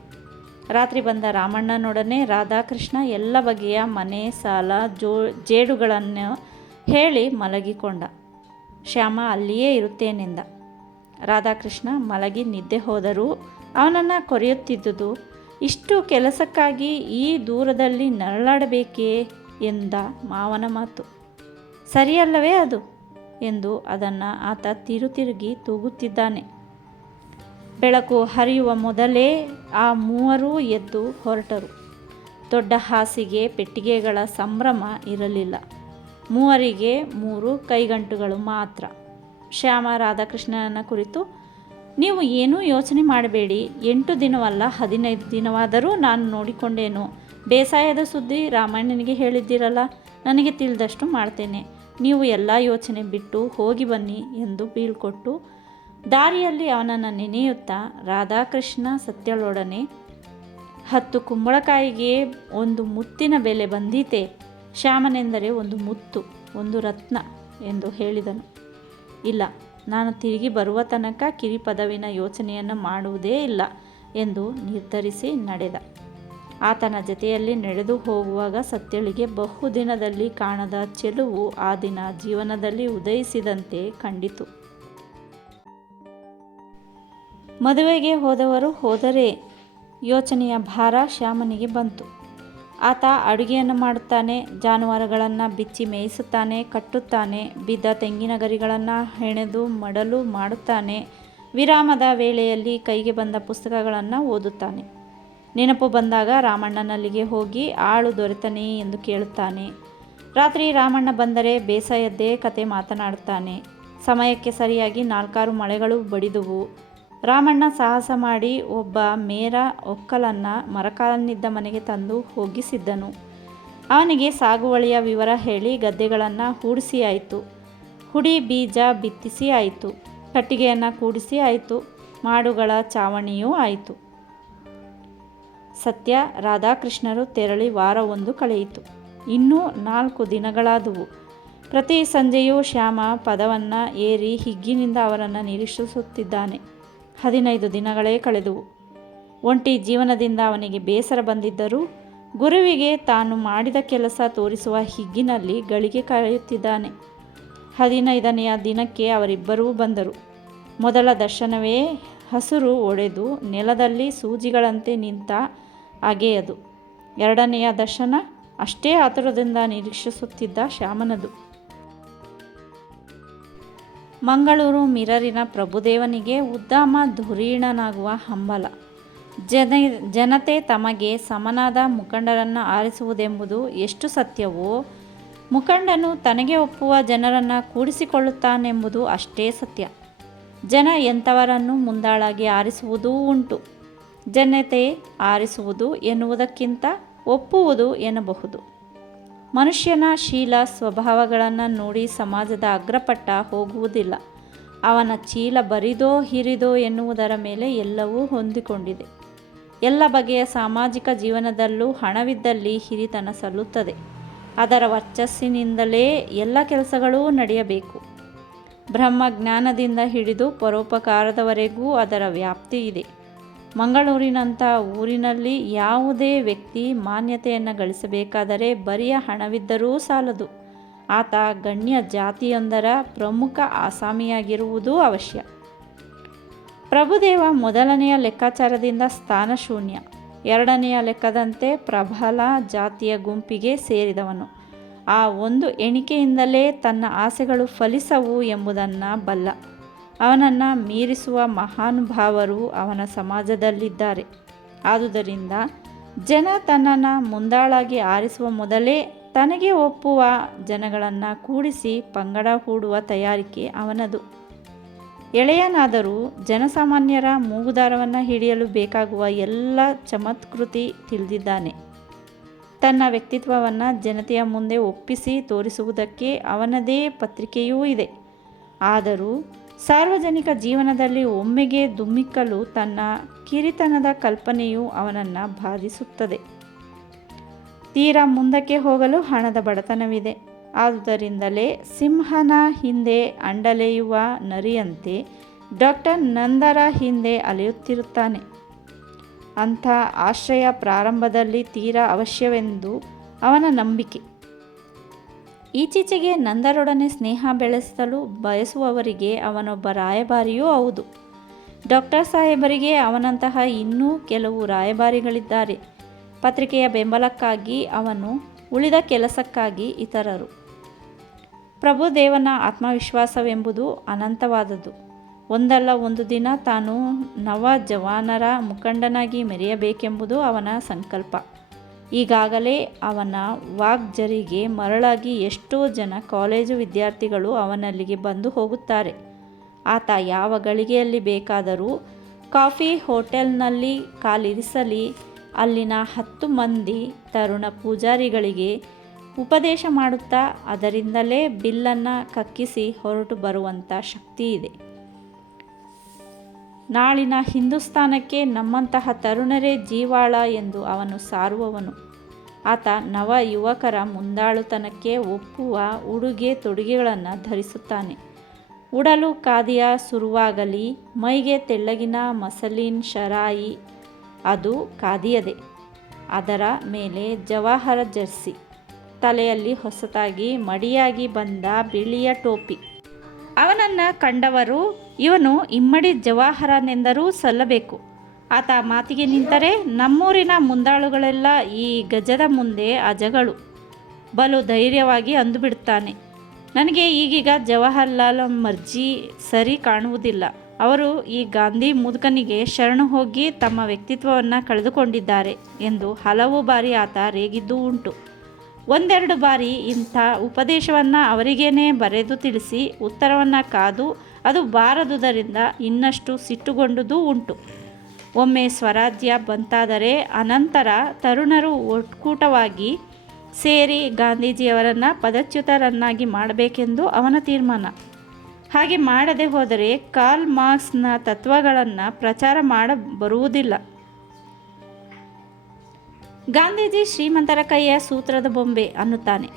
ರಾತ್ರಿ ಬಂದ ರಾಮಣ್ಣನೊಡನೆ ರಾಧಾಕೃಷ್ಣ ಎಲ್ಲ ಬಗೆಯ ಮನೆ ಸಾಲ ಜೇಡುಗಳನ್ನು ಹೇಳಿ ಮಲಗಿಕೊಂಡ. ಶ್ಯಾಮ ಅಲ್ಲಿಯೇ ಇರುತ್ತೇನೆಂದ. ರಾಧಾಕೃಷ್ಣ ಮಲಗಿ ನಿದ್ದೆ ಹೋದರೂ ಅವನನ್ನು ಕೊರೆಯುತ್ತಿದ್ದುದು, ಇಷ್ಟು ಕೆಲಸಕ್ಕಾಗಿ ಈ ದೂರದಲ್ಲಿ ನರಳಾಡಬೇಕೇ ಎಂದ ಮಾವನ ಮಾತು. ಸರಿಯಲ್ಲವೇ ಅದು ಎಂದು ಅದನ್ನು ಆತ ತಿರುಗಿ ತೂಗುತ್ತಿದ್ದಾನೆ. ಬೆಳಕು ಹರಿಯುವ ಮೊದಲೇ ಆ ಮೂವರೂ ಎದ್ದು ಹೊರಟರು. ದೊಡ್ಡ ಹಾಸಿಗೆ ಪೆಟ್ಟಿಗೆಗಳ ಸಂಭ್ರಮ ಇರಲಿಲ್ಲ. ಮೂವರಿಗೆ 3 ಕೈಗಂಟುಗಳು ಮಾತ್ರ. ಶ್ಯಾಮ ರಾಧಾಕೃಷ್ಣನ ಕುರಿತು, ನೀವು ಏನೂ ಯೋಚನೆ ಮಾಡಬೇಡಿ, 8 ದಿನವಲ್ಲ 15 ದಿನವಾದರೂ ನಾನು ನೋಡಿಕೊಂಡೇನು. ಬೇಸಾಯದ ಸುದ್ದಿ ರಾಮಣ್ಣನಿಗೆ ಹೇಳಿದ್ದೀರಲ್ಲ, ನನಗೆ ತಿಳಿದಷ್ಟು ಮಾಡ್ತೇನೆ. ನೀವು ಎಲ್ಲ ಯೋಚನೆ ಬಿಟ್ಟು ಹೋಗಿ ಬನ್ನಿ ಎಂದು ಬೀಳ್ಕೊಟ್ಟು ದಾರಿಯಲ್ಲಿ ಅವನನ್ನು ನೆನೆಯುತ್ತಾ ರಾಧಾಕೃಷ್ಣ ಸತ್ಯಳೊಡನೆ, 10 ಕುಂಬಳಕಾಯಿಗೆ ಒಂದು ಮುತ್ತಿನ ಬೆಲೆ ಬಂದೀತೆ. ಶ್ಯಾಮನೆಂದರೆ ಒಂದು ಮುತ್ತು, ಒಂದು ರತ್ನ ಎಂದು ಹೇಳಿದನು. ಇಲ್ಲ, ನಾನು ತಿರುಗಿ ಬರುವ ತನಕ ಕಿರಿಪದವಿನ ಯೋಚನೆಯನ್ನು ಮಾಡುವುದೇ ಇಲ್ಲ ಎಂದು ನಿರ್ಧರಿಸಿ ನಡೆದ. ಆತನ ಜೊತೆಯಲ್ಲಿ ನಡೆದು ಹೋಗುವಾಗ ಸತ್ಯಳಿಗೆ ಬಹುದಿನದಲ್ಲಿ ಕಾಣದ ಚೆಲುವು ಆ ದಿನ ಜೀವನದಲ್ಲಿ ಉದಯಿಸಿದಂತೆ ಕಂಡಿತು. ಮದುವೆಗೆ ಹೋದವರು ಹೋದರೆ ಯೋಚನೆಯ ಭಾರ ಶ್ಯಾಮನಿಗೆ ಬಂತು. ಆತ ಅಡುಗೆಯನ್ನು ಮಾಡುತ್ತಾನೆ, ಜಾನುವಾರುಗಳನ್ನು ಬಿಚ್ಚಿ ಮೇಯಿಸುತ್ತಾನೆ, ಕಟ್ಟುತ್ತಾನೆ, ಬಿದ್ದ ತೆಂಗಿನ ಗರಿಗಳನ್ನು ಹೆಣೆದು ಮಡಲು ಮಾಡುತ್ತಾನೆ. ವಿರಾಮದ ವೇಳೆಯಲ್ಲಿ ಕೈಗೆ ಬಂದ ಪುಸ್ತಕಗಳನ್ನು ಓದುತ್ತಾನೆ. ನೆನಪು ಬಂದಾಗ ರಾಮಣ್ಣನಲ್ಲಿಗೆ ಹೋಗಿ ಆಳು ದೊರೆತನೇ ಎಂದು ಕೇಳುತ್ತಾನೆ. ರಾತ್ರಿ ರಾಮಣ್ಣ ಬಂದರೆ ಬೇಸಾಯದ್ದೇ ಕತೆ ಮಾತನಾಡುತ್ತಾನೆ. ಸಮಯಕ್ಕೆ ಸರಿಯಾಗಿ 4-6 ಮಳೆಗಳು ಬಡಿದುವು. ರಾಮಣ್ಣ ಸಾಹಸ ಮಾಡಿ ಒಬ್ಬ ಮೇರ ಒಕ್ಕಲನ್ನು ಮರಕಾಲನಿದ್ದ ಮನೆಗೆ ತಂದು ಹೋಗಿಸಿದ್ದನು. ಅವನಿಗೆ ಸಾಗುವಳಿಯ ವಿವರ ಹೇಳಿ ಗದ್ದೆಗಳನ್ನು ಹೂಡಿಸಿ ಆಯಿತು. ಹುಡಿ ಬೀಜ ಬಿತ್ತಿಸಿ ಆಯಿತು. ಕಟ್ಟಿಗೆಯನ್ನು ಕೂಡಿಸಿ ಆಯಿತು, ಮಾಡುಗಳ ಚಾವಣಿಯೂ ಆಯಿತು. ಸತ್ಯ ರಾಧಾಕೃಷ್ಣರು ತೆರಳಿ ವಾರವೊಂದು ಕಳೆಯಿತು. ಇನ್ನೂ 4 ದಿನಗಳಾದವು. ಪ್ರತಿ ಸಂಜೆಯೂ ಶ್ಯಾಮ ಪದವನ್ನು ಏರಿ ಹಿಗ್ಗಿನಿಂದ ಅವರನ್ನು ನಿರೀಕ್ಷಿಸುತ್ತಿದ್ದಾನೆ. 15 ದಿನಗಳೇ ಕಳೆದುವು. ಒಂಟಿ ಜೀವನದಿಂದ ಅವನಿಗೆ ಬೇಸರ ಬಂದಿದ್ದರೂ ಗುರುವಿಗೆ ತಾನು ಮಾಡಿದ ಕೆಲಸ ತೋರಿಸುವ ಹಿಗ್ಗಿನಲ್ಲಿ ಗಳಿಗೆ ಕಾಯುತ್ತಿದ್ದಾನೆ. 15ನೆಯ ದಿನಕ್ಕೆ ಅವರಿಬ್ಬರೂ ಬಂದರು. ಮೊದಲ ದರ್ಶನವೇ ಹಸುರು ಒಡೆದು ನೆಲದಲ್ಲಿ ಸೂಜಿಗಳಂತೆ ನಿಂತ ಅಗೆಯದು. 2ನೆಯ ದರ್ಶನ ಅಷ್ಟೇ ಆತುರದಿಂದ ನಿರೀಕ್ಷಿಸುತ್ತಿದ್ದ ಶ್ಯಾಮನದು. ಮಂಗಳೂರು ಮಿರರಿನ ಪ್ರಭುದೇವನಿಗೆ ಉದ್ದಾಮ ಧುರೀಣನಾಗುವ ಹಂಬಲ. ಜನತೆ ತಮಗೆ ಸಮನಾದ ಮುಖಂಡರನ್ನು ಆರಿಸುವುದೆಂಬುದು ಎಷ್ಟು ಸತ್ಯವೋ, ಮುಖಂಡನು ತನಗೆ ಒಪ್ಪುವ ಜನರನ್ನು ಕೂಡಿಸಿಕೊಳ್ಳುತ್ತಾನೆಂಬುದು ಅಷ್ಟೇ ಸತ್ಯ. ಜನ ಎಂಥವರನ್ನು ಮುಂದಾಳಾಗಿ ಆರಿಸುವುದೂ ಉಂಟು. ಜನತೆ ಆರಿಸುವುದು ಎನ್ನುವುದಕ್ಕಿಂತ ಒಪ್ಪುವುದು ಎನ್ನಬಹುದು. ಮನುಷ್ಯನ ಶೀಲ ಸ್ವಭಾವಗಳನ್ನು ನೋಡಿ ಸಮಾಜದ ಅಗ್ರಪಟ್ಟ ಹೋಗುವುದಿಲ್ಲ. ಅವನ ಚೀಲ ಬರಿದೋ ಹಿರಿದೋ ಎನ್ನುವುದರ ಮೇಲೆ ಎಲ್ಲವೂ ಹೊಂದಿಕೊಂಡಿದೆ. ಎಲ್ಲ ಬಗೆಯ ಸಾಮಾಜಿಕ ಜೀವನದಲ್ಲೂ ಹಣವಿದ್ದಲ್ಲಿ ಹಿರಿತನ ಸಲ್ಲುತ್ತದೆ. ಅದರ ವರ್ಚಸ್ಸಿನಿಂದಲೇ ಎಲ್ಲ ಕೆಲಸಗಳೂ ನಡೆಯಬೇಕು. ಬ್ರಹ್ಮಜ್ಞಾನದಿಂದ ಹಿಡಿದು ಪರೋಪಕಾರದವರೆಗೂ ಅದರ ವ್ಯಾಪ್ತಿ ಇದೆ. ಮಂಗಳೂರಿನಂಥ ಊರಿನಲ್ಲಿ ಯಾವುದೇ ವ್ಯಕ್ತಿ ಮಾನ್ಯತೆಯನ್ನು ಗಳಿಸಬೇಕಾದರೆ ಬರಿಯ ಹಣವಿದ್ದರೂ ಸಾಲದು. ಆತ ಗಣ್ಯ ಜಾತಿಯೊಂದರ ಪ್ರಮುಖ ಆಸಾಮಿಯಾಗಿರುವುದೂ ಅವಶ್ಯ. ಪ್ರಭುದೇವ 1ನೆಯ ಲೆಕ್ಕಾಚಾರದಿಂದ ಸ್ಥಾನಶೂನ್ಯ, 2ನೆಯ ಲೆಕ್ಕದಂತೆ ಪ್ರಬಲ ಜಾತಿಯ ಗುಂಪಿಗೆ ಸೇರಿದವನು. ಆ ಒಂದು ಎಣಿಕೆಯಿಂದಲೇ ತನ್ನ ಆಸೆಗಳು ಫಲಿಸವು ಎಂಬುದನ್ನು ಬಲ್ಲ. ಅವನನ್ನು ಮೀರಿಸುವ ಮಹಾನುಭಾವರು ಅವನ ಸಮಾಜದಲ್ಲಿದ್ದಾರೆ. ಆದುದರಿಂದ ಜನ ತನ್ನನ್ನು ಮುಂದಾಳಾಗಿ ಆರಿಸುವ ಮೊದಲೇ ತನಗೆ ಒಪ್ಪುವ ಜನಗಳನ್ನು ಕೂಡಿಸಿ ಪಂಗಡ ಹೂಡುವ ತಯಾರಿಕೆ ಅವನದು. ಎಳೆಯನಾದರೂ ಜನಸಾಮಾನ್ಯರ ಮೂಗುದಾರವನ್ನು ಹಿಡಿಯಲು ಬೇಕಾಗುವ ಎಲ್ಲ ಚಮತ್ಕೃತಿ ತಿಳಿದಿದ್ದಾನೆ. ತನ್ನ ವ್ಯಕ್ತಿತ್ವವನ್ನು ಜನತೆಯ ಮುಂದೆ ಒಪ್ಪಿಸಿ ತೋರಿಸುವುದಕ್ಕೆ ಅವನದೇ ಪತ್ರಿಕೆಯೂ ಇದೆ. ಆದರೂ ಸಾರ್ವಜನಿಕ ಜೀವನದಲ್ಲಿ ಒಮ್ಮೆಗೆ ಧುಮ್ಮಿಕ್ಕಲು ತನ್ನ ಕಿರಿತನದ ಕಲ್ಪನೆಯು ಅವನನ್ನು ಬಾಧಿಸುತ್ತದೆ. ತೀರಾ ಮುಂದಕ್ಕೆ ಹೋಗಲು ಹಣದ ಬಡತನವಿದೆ. ಆದುದರಿಂದಲೇ ಸಿಂಹನ ಹಿಂದೆ ಅಂಡಲೆಯುವ ನರಿಯಂತೆ ಡಾಕ್ಟರ್ ನಂದರ ಹಿಂದೆ ಅಲೆಯುತ್ತಿರುತ್ತಾನೆ. ಅಂಥ ಆಶ್ರಯ ಪ್ರಾರಂಭದಲ್ಲಿ ತೀರಾ ಅವಶ್ಯವೆಂದು ಅವನ ನಂಬಿಕೆ. ಈಚೀಚೆಗೆ ನಂದರೊಡನೆ ಸ್ನೇಹ ಬೆಳೆಸಲು ಬಯಸುವವರಿಗೆ ಅವನೊಬ್ಬ ರಾಯಭಾರಿಯೂ ಹೌದು. ಡಾಕ್ಟರ್ ಸಾಹೇಬರಿಗೆ ಅವನಂತಹ ಇನ್ನೂ ಕೆಲವು ರಾಯಭಾರಿಗಳಿದ್ದಾರೆ. ಪತ್ರಿಕೆಯ ಬೆಂಬಲಕ್ಕಾಗಿ ಅವನು, ಉಳಿದ ಕೆಲಸಕ್ಕಾಗಿ ಇತರರು. ಪ್ರಭುದೇವನ ಆತ್ಮವಿಶ್ವಾಸವೆಂಬುದು ಅನಂತವಾದದ್ದು. ಒಂದಲ್ಲ ಒಂದು ದಿನ ತಾನು ನವ ಜವಾನರ ಮುಖಂಡನಾಗಿ ಮೆರೆಯಬೇಕೆಂಬುದು ಅವನ ಸಂಕಲ್ಪ. ಈಗಾಗಲೇ ಅವನ ವಾಗ್ಜರಿಗೆ ಮರಳಾಗಿ ಎಷ್ಟೋ ಜನ ಕಾಲೇಜು ವಿದ್ಯಾರ್ಥಿಗಳು ಅವನಲ್ಲಿಗೆ ಬಂದು ಹೋಗುತ್ತಾರೆ. ಆತ ಯಾವ ಗಳಿಗೆಯಲ್ಲಿ ಬೇಕಾದರೂ ಕಾಫಿ ಹೋಟೆಲ್ನಲ್ಲಿ ಕಾಲಿರಿಸಲಿ ಅಲ್ಲಿನ 10 ಮಂದಿ ತರುಣ ಪೂಜಾರಿಗಳಿಗೆ ಉಪದೇಶ ಮಾಡುತ್ತಾ ಅದರಿಂದಲೇ ಬಿಲ್ಲನ್ನು ಕಕ್ಕಿಸಿ ಹೊರಟು ಬರುವಂಥ ಶಕ್ತಿ ಇದೆ. ನಾಳಿನ ಹಿಂದೂಸ್ತಾನಕ್ಕೆ ನಮ್ಮಂತಹ ತರುಣರೇ ಜೀವಾಳ ಎಂದು ಅವನು ಸಾರುವವನು. ಆತ ನವ ಯುವಕರ ಮುಂದಾಳುತನಕ್ಕೆ ಒಪ್ಪುವ ಉಡುಗೆ ತೊಡುಗೆಗಳನ್ನು ಧರಿಸುತ್ತಾನೆ. ಉಡಲು ಖಾದಿಯ ಸುರುವಾಗಲಿ, ಮೈಗೆ ತೆಳ್ಳಗಿನ ಮಸಲಿನ್ ಶರಾಯಿ, ಅದು ಖಾದಿಯದೇ. ಅದರ ಮೇಲೆ ಜವಾಹರ ಜರ್ಸಿ, ತಲೆಯಲ್ಲಿ ಹೊಸತಾಗಿ ಮಡಿಯಾಗಿ ಬಂದ ಬಿಳಿಯ ಟೋಪಿ. ಅವನನ್ನು ಕಂಡವರು ಇವನು ಇಮ್ಮಡಿ ಜವಾಹರನೆಂದರೂ ಸಲ್ಲಬೇಕು. ಆತ ಮಾತಿಗೆ ನಿಂತರೆ ನಮ್ಮೂರಿನ ಮುಂದಾಳುಗಳೆಲ್ಲ ಈ ಗಜದ ಮುಂದೆ ಅಜಗಳು. ಬಲು ಧೈರ್ಯವಾಗಿ ಅಂದುಬಿಡುತ್ತಾನೆ. ನನಗೆ ಈಗೀಗ ಜವಾಹರ್ಲಾಲ್ ಮರ್ಜಿ ಸರಿ ಕಾಣುವುದಿಲ್ಲ. ಅವರು ಈ ಗಾಂಧಿ ಮುದುಕನಿಗೆ ಶರಣು ಹೋಗಿ ತಮ್ಮ ವ್ಯಕ್ತಿತ್ವವನ್ನು ಕಳೆದುಕೊಂಡಿದ್ದಾರೆ ಎಂದು ಹಲವು ಬಾರಿ ಆತ ರೇಗಿದ್ದೂ ಉಂಟು. ಒಂದೆರಡು ಬಾರಿ ಇಂಥ ಉಪದೇಶವನ್ನು ಅವರಿಗೇನೆ ಬರೆದು ತಿಳಿಸಿ ಉತ್ತರವನ್ನು ಕಾದು ಅದು ಬಾರದುದರಿಂದ ಇನ್ನಷ್ಟು ಸಿಟ್ಟುಗೊಂಡುದೂ ಉಂಟು. ಒಮ್ಮೆ ಸ್ವರಾಜ್ಯ ಬಂತಾದರೆ ಅನಂತರ ತರುಣರು ಒಕ್ಕೂಟವಾಗಿ ಸೇರಿ ಗಾಂಧೀಜಿಯವರನ್ನು ಪದಚ್ಯುತರನ್ನಾಗಿ ಮಾಡಬೇಕೆಂದು ಅವನ ತೀರ್ಮಾನ. ಹಾಗೆ ಮಾಡದೆ ಹೋದರೆ ಕಾರ್ಲ್ ಮಾರ್ಕ್ಸ್ನ ತತ್ವಗಳನ್ನು ಪ್ರಚಾರ ಬರುವುದಿಲ್ಲ. ಗಾಂಧೀಜಿ ಶ್ರೀಮಂತರ ಕೈಯ ಸೂತ್ರದ ಬೊಂಬೆ ಅನ್ನುತ್ತಾನೆ.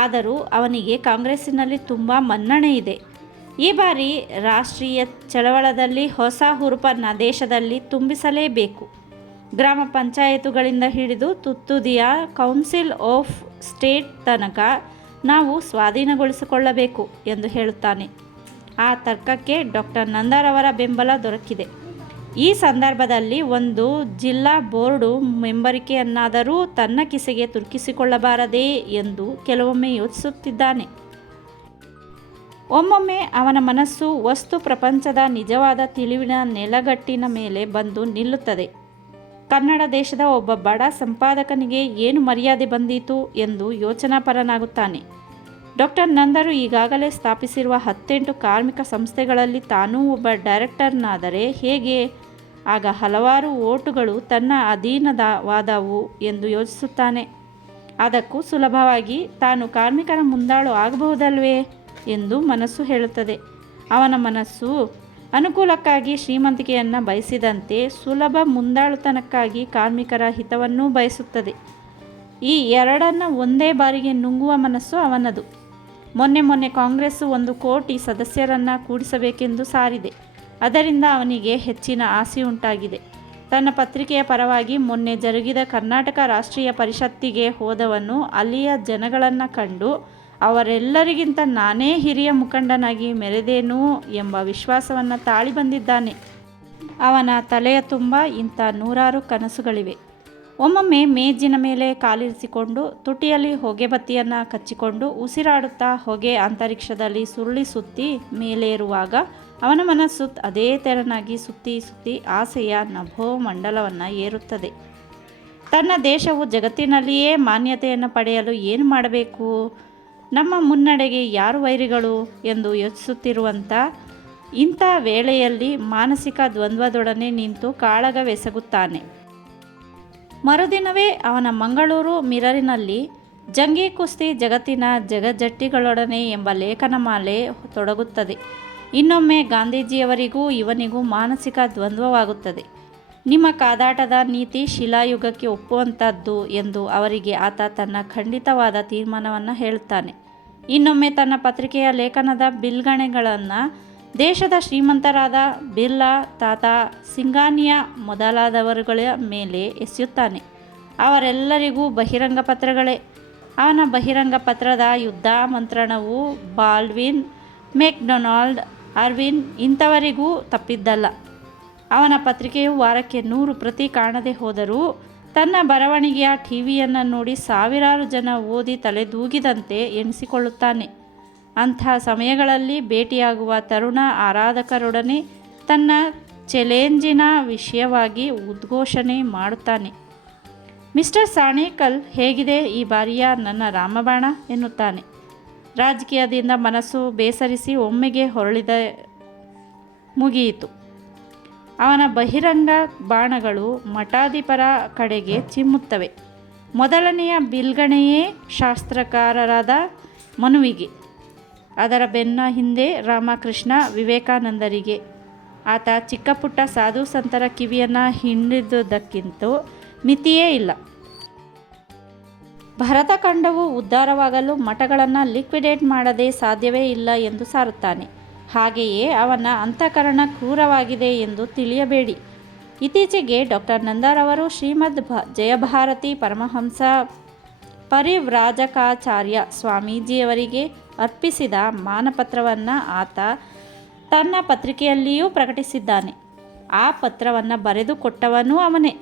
ಆದರೂ ಅವನಿಗೆ ಕಾಂಗ್ರೆಸ್ಸಿನಲ್ಲಿ ತುಂಬ ಮನ್ನಣೆ ಇದೆ. ಈ ಬಾರಿ ರಾಷ್ಟ್ರೀಯ ಚಳವಳದಲ್ಲಿ ಹೊಸ ಹುರುಪನ್ನು ದೇಶದಲ್ಲಿ ತುಂಬಿಸಲೇಬೇಕು. ಗ್ರಾಮ ಪಂಚಾಯತುಗಳಿಂದ ಹಿಡಿದು ತುತ್ತುದಿಯ ಕೌನ್ಸಿಲ್ ಆಫ್ ಸ್ಟೇಟ್ ತನಕ ನಾವು ಸ್ವಾಧೀನಗೊಳಿಸಿಕೊಳ್ಳಬೇಕು ಎಂದು ಹೇಳುತ್ತಾನೆ. ಆ ತರ್ಕಕ್ಕೆ ಡಾಕ್ಟರ್ ನಂದಾರವರ ಬೆಂಬಲ ದೊರಕಿದೆ. ಈ ಸಂದರ್ಭದಲ್ಲಿ ಒಂದು ಜಿಲ್ಲಾ ಬೋರ್ಡು ಮೆಂಬರಿಕೆಯನ್ನಾದರೂ ತನ್ನ ಕಿಸೆಗೆ ತುರುಕಿಸಿಕೊಳ್ಳಬಾರದೇ ಎಂದು ಕೆಲವೊಮ್ಮೆ ಯೋಚಿಸುತ್ತಿದ್ದಾನೆ. ಒಮ್ಮೊಮ್ಮೆ ಅವನ ಮನಸ್ಸು ವಸ್ತು ಪ್ರಪಂಚದ ನಿಜವಾದ ತಿಳಿವಿನ ನೆಲಗಟ್ಟಿನ ಮೇಲೆ ಬಂದು ನಿಲ್ಲುತ್ತದೆ. ಕನ್ನಡ ದೇಶದ ಒಬ್ಬ ಬಡ ಸಂಪಾದಕನಿಗೆ ಏನು ಮರ್ಯಾದೆ ಬಂದೀತು ಎಂದು ಯೋಚನಾಪರನಾಗುತ್ತಾನೆ. ಡಾಕ್ಟರ್ ನಂದರು ಈಗಾಗಲೇ ಸ್ಥಾಪಿಸಿರುವ 18 ಕಾರ್ಮಿಕ ಸಂಸ್ಥೆಗಳಲ್ಲಿ ತಾನೂ ಒಬ್ಬ ಡೈರೆಕ್ಟರ್ನಾದರೆ ಹೇಗೆ? ಆಗ ಹಲವಾರು ಓಟುಗಳು ತನ್ನ ಅಧೀನವಾದವು ಎಂದು ಯೋಚಿಸುತ್ತಾನೆ. ಅದಕ್ಕೂ ಸುಲಭವಾಗಿ ತಾನು ಕಾರ್ಮಿಕರ ಮುಂದಾಳು ಆಗಬಹುದಲ್ವೇ ಎಂದು ಮನಸ್ಸು ಹೇಳುತ್ತದೆ. ಅವನ ಮನಸ್ಸು ಅನುಕೂಲಕ್ಕಾಗಿ ಶ್ರೀಮಂತಿಕೆಯನ್ನು ಬಯಸಿದಂತೆ ಸುಲಭ ಮುಂದಾಳುತನಕ್ಕಾಗಿ ಕಾರ್ಮಿಕರ ಹಿತವನ್ನೂ ಬಯಸುತ್ತದೆ. ಈ ಎರಡನ್ನು ಒಂದೇ ಬಾರಿಗೆ ನುಂಗುವ ಮನಸ್ಸು ಅವನದು. ಮೊನ್ನೆ ಕಾಂಗ್ರೆಸ್ಸು 1 ಕೋಟಿ ಸದಸ್ಯರನ್ನು ಕೂಡಿಸಬೇಕೆಂದು ಸಾರಿದೆ. ಅದರಿಂದ ಅವನಿಗೆ ಹೆಚ್ಚಿನ ಆಸೆಯುಂಟಾಗಿದೆ. ತನ್ನ ಪತ್ರಿಕೆಯ ಪರವಾಗಿ ಮೊನ್ನೆ ಜರುಗಿದ ಕರ್ನಾಟಕ ರಾಷ್ಟ್ರೀಯ ಪರಿಷತ್ತಿಗೆ ಹೋದವನು ಅಲ್ಲಿಯ ಜನಗಳನ್ನು ಕಂಡು ಅವರೆಲ್ಲರಿಗಿಂತ ನಾನೇ ಹಿರಿಯ ಮುಖಂಡನಾಗಿ ಮೆರೆದೇನೋ ಎಂಬ ವಿಶ್ವಾಸವನ್ನು ತಾಳಿ ಬಂದಿದ್ದಾನೆ. ಅವನ ತಲೆಯ ತುಂಬ ಇಂಥ ನೂರಾರು ಕನಸುಗಳಿವೆ. ಒಮ್ಮೊಮ್ಮೆ ಮೇಜಿನ ಮೇಲೆ ಕಾಲಿರಿಸಿಕೊಂಡು ತುಟಿಯಲ್ಲಿ ಹೊಗೆ ಬತ್ತಿಯನ್ನು ಕಚ್ಚಿಕೊಂಡು ಉಸಿರಾಡುತ್ತಾ ಹೊಗೆ ಅಂತರಿಕ್ಷದಲ್ಲಿ ಸುರುಳಿ ಸುತ್ತಿ ಮೇಲೇರುವಾಗ ಅವನ ಮನಸ್ಸು ಅದೇ ತೆರನಾಗಿ ಸುತ್ತಿ ಸುತ್ತಿ ಆಸೆಯ ನಭೋಮಂಡಲವನ್ನು ಏರುತ್ತದೆ. ತನ್ನ ದೇಶವು ಜಗತ್ತಿನಲ್ಲಿಯೇ ಮಾನ್ಯತೆಯನ್ನು ಪಡೆಯಲು ಏನು ಮಾಡಬೇಕು? ನಮ್ಮ ಮುನ್ನಡೆಗೆ ಯಾರು ವೈರಿಗಳು ಎಂದು ಯೋಚಿಸುತ್ತಿರುವಂಥ ಇಂಥ ವೇಳೆಯಲ್ಲಿ ಮಾನಸಿಕ ದ್ವಂದ್ವದೊಡನೆ ನಿಂತು ಕಾಳಗವೆಸಗುತ್ತಾನೆ. ಮರುದಿನವೇ ಅವನ ಮಂಗಳೂರು ಮಿರರಿನಲ್ಲಿ ಜಂಗೀ ಕುಸ್ತಿ ಜಗತ್ತಿನ ಜಗಜ್ಜಟ್ಟಿಗಳೊಡನೆ ಎಂಬ ಲೇಖನಮಾಲೆ ತೊಡಗುತ್ತದೆ. ಇನ್ನೊಮ್ಮೆ ಗಾಂಧೀಜಿಯವರಿಗೂ ಇವನಿಗೂ ಮಾನಸಿಕ ದ್ವಂದ್ವವಾಗುತ್ತದೆ. ನಿಮ್ಮ ಕಾದಾಟದ ನೀತಿ ಶಿಲಾಯುಗಕ್ಕೆ ಒಪ್ಪುವಂಥದ್ದು ಎಂದು ಅವರಿಗೆ ಆತ ತನ್ನ ಖಂಡಿತವಾದ ತೀರ್ಮಾನವನ್ನು ಹೇಳುತ್ತಾನೆ. ಇನ್ನೊಮ್ಮೆ ತನ್ನ ಪತ್ರಿಕೆಯ ಲೇಖನದ ಬಿಲ್ಗಣೆಗಳನ್ನು ದೇಶದ ಶ್ರೀಮಂತರಾದ ಬಿರ್ಲಾ, ತಾತಾ, ಸಿಂಘಾನಿಯಾ ಮೊದಲಾದವರುಗಳ ಮೇಲೆ ಎಸೆಯುತ್ತಾನೆ. ಅವರೆಲ್ಲರಿಗೂ ಬಹಿರಂಗ ಪತ್ರಗಳೇ. ಅವನ ಬಹಿರಂಗ ಪತ್ರದ ಯುದ್ಧ ಮಂತ್ರಣವು ಬಾಲ್ಡ್ವಿನ್, ಮೆಕ್ಡೊನಾಲ್ಡ್, ಅರ್ವಿನ್ ಇಂಥವರಿಗೂ ತಪ್ಪಿದ್ದಲ್ಲ. ಅವನ ಪತ್ರಿಕೆಯು ವಾರಕ್ಕೆ 100 ಪ್ರತಿ ಕಾಣದೆ ಹೋದರೂ ತನ್ನ ಬರವಣಿಗೆಯ ಟಿವಿಯನ್ನು ನೋಡಿ ಸಾವಿರಾರು ಜನ ಓದಿ ತಲೆದೂಗಿದಂತೆ ಎಣಿಸಿಕೊಳ್ಳುತ್ತಾನೆ. ಅಂಥ ಸಮಯಗಳಲ್ಲಿ ಭೇಟಿಯಾಗುವ ತರುಣ ಆರಾಧಕರೊಡನೆ ತನ್ನ ಚಾಲೆಂಜಿನ ವಿಷಯವಾಗಿ ಉದ್ಘೋಷಣೆ ಮಾಡುತ್ತಾನೆ. ಮಿಸ್ಟರ್ ಸಾಣೇಕಲ್, ಹೇಗಿದೆ ಈ ಬಾರಿಯ ನನ್ನ ರಾಮಬಾಣ ಎನ್ನುತ್ತಾನೆ. ರಾಜಕೀಯದಿಂದ ಮನಸ್ಸು ಬೇಸರಿಸಿ ಒಮ್ಮೆಗೆ ಹೊರಳಿದ ಮುಗಿಯಿತು. ಅವನ ಬಹಿರಂಗ ಬಾಣಗಳು ಮಠಾಧಿಪರ ಕಡೆಗೆ ಚಿಮ್ಮುತ್ತವೆ. ಮೊದಲನೆಯ ಬಿಲ್ಗಣೆಯೇ ಶಾಸ್ತ್ರಕಾರರಾದ ಮನುವಿಗೆ, ಅದರ ಬೆನ್ನ ಹಿಂದೆ ರಾಮಕೃಷ್ಣ ವಿವೇಕಾನಂದರಿಗೆ. ಆತ ಚಿಕ್ಕಪುಟ್ಟ ಸಾಧು ಸಂತರ ಕಿವಿಯನ್ನು ಹಿಂಡಿದುದಕ್ಕಿಂತ ಮಿತಿಯೇ ಇಲ್ಲ. ಭರತಖಂಡವು ಉದ್ಧಾರವಾಗಲು ಮಠಗಳನ್ನು ಲಿಕ್ವಿಡೇಟ್ ಮಾಡದೆ ಸಾಧ್ಯವೇ ಇಲ್ಲ ಎಂದು ಸಾರುತ್ತಾನೆ. ಹಾಗೆಯೇ ಅವನ ಅಂತಃಕರಣ ಕ್ರೂರವಾಗಿದೆ ಎಂದು ತಿಳಿಯಬೇಡಿ. ಇತ್ತೀಚೆಗೆ ಡಾಕ್ಟರ್ ನಂದಾರವರು ಶ್ರೀಮದ್ ಜಯಭಾರತಿ ಪರಮಹಂಸ ಪರಿವ್ರಾಜಕಾಚಾರ್ಯ ಸ್ವಾಮೀಜಿಯವರಿಗೆ ಅರ್ಪಿಸಿದ ಮಾನಪತ್ರವನ್ನು ಆತ ತನ್ನ ಪತ್ರಿಕೆಯಲ್ಲಿಯೂ ಪ್ರಕಟಿಸಿದ್ದಾನೆ. ಆ ಪತ್ರವನ್ನು ಬರೆದು ಕೊಟ್ಟವನೂ ಅವನೇ.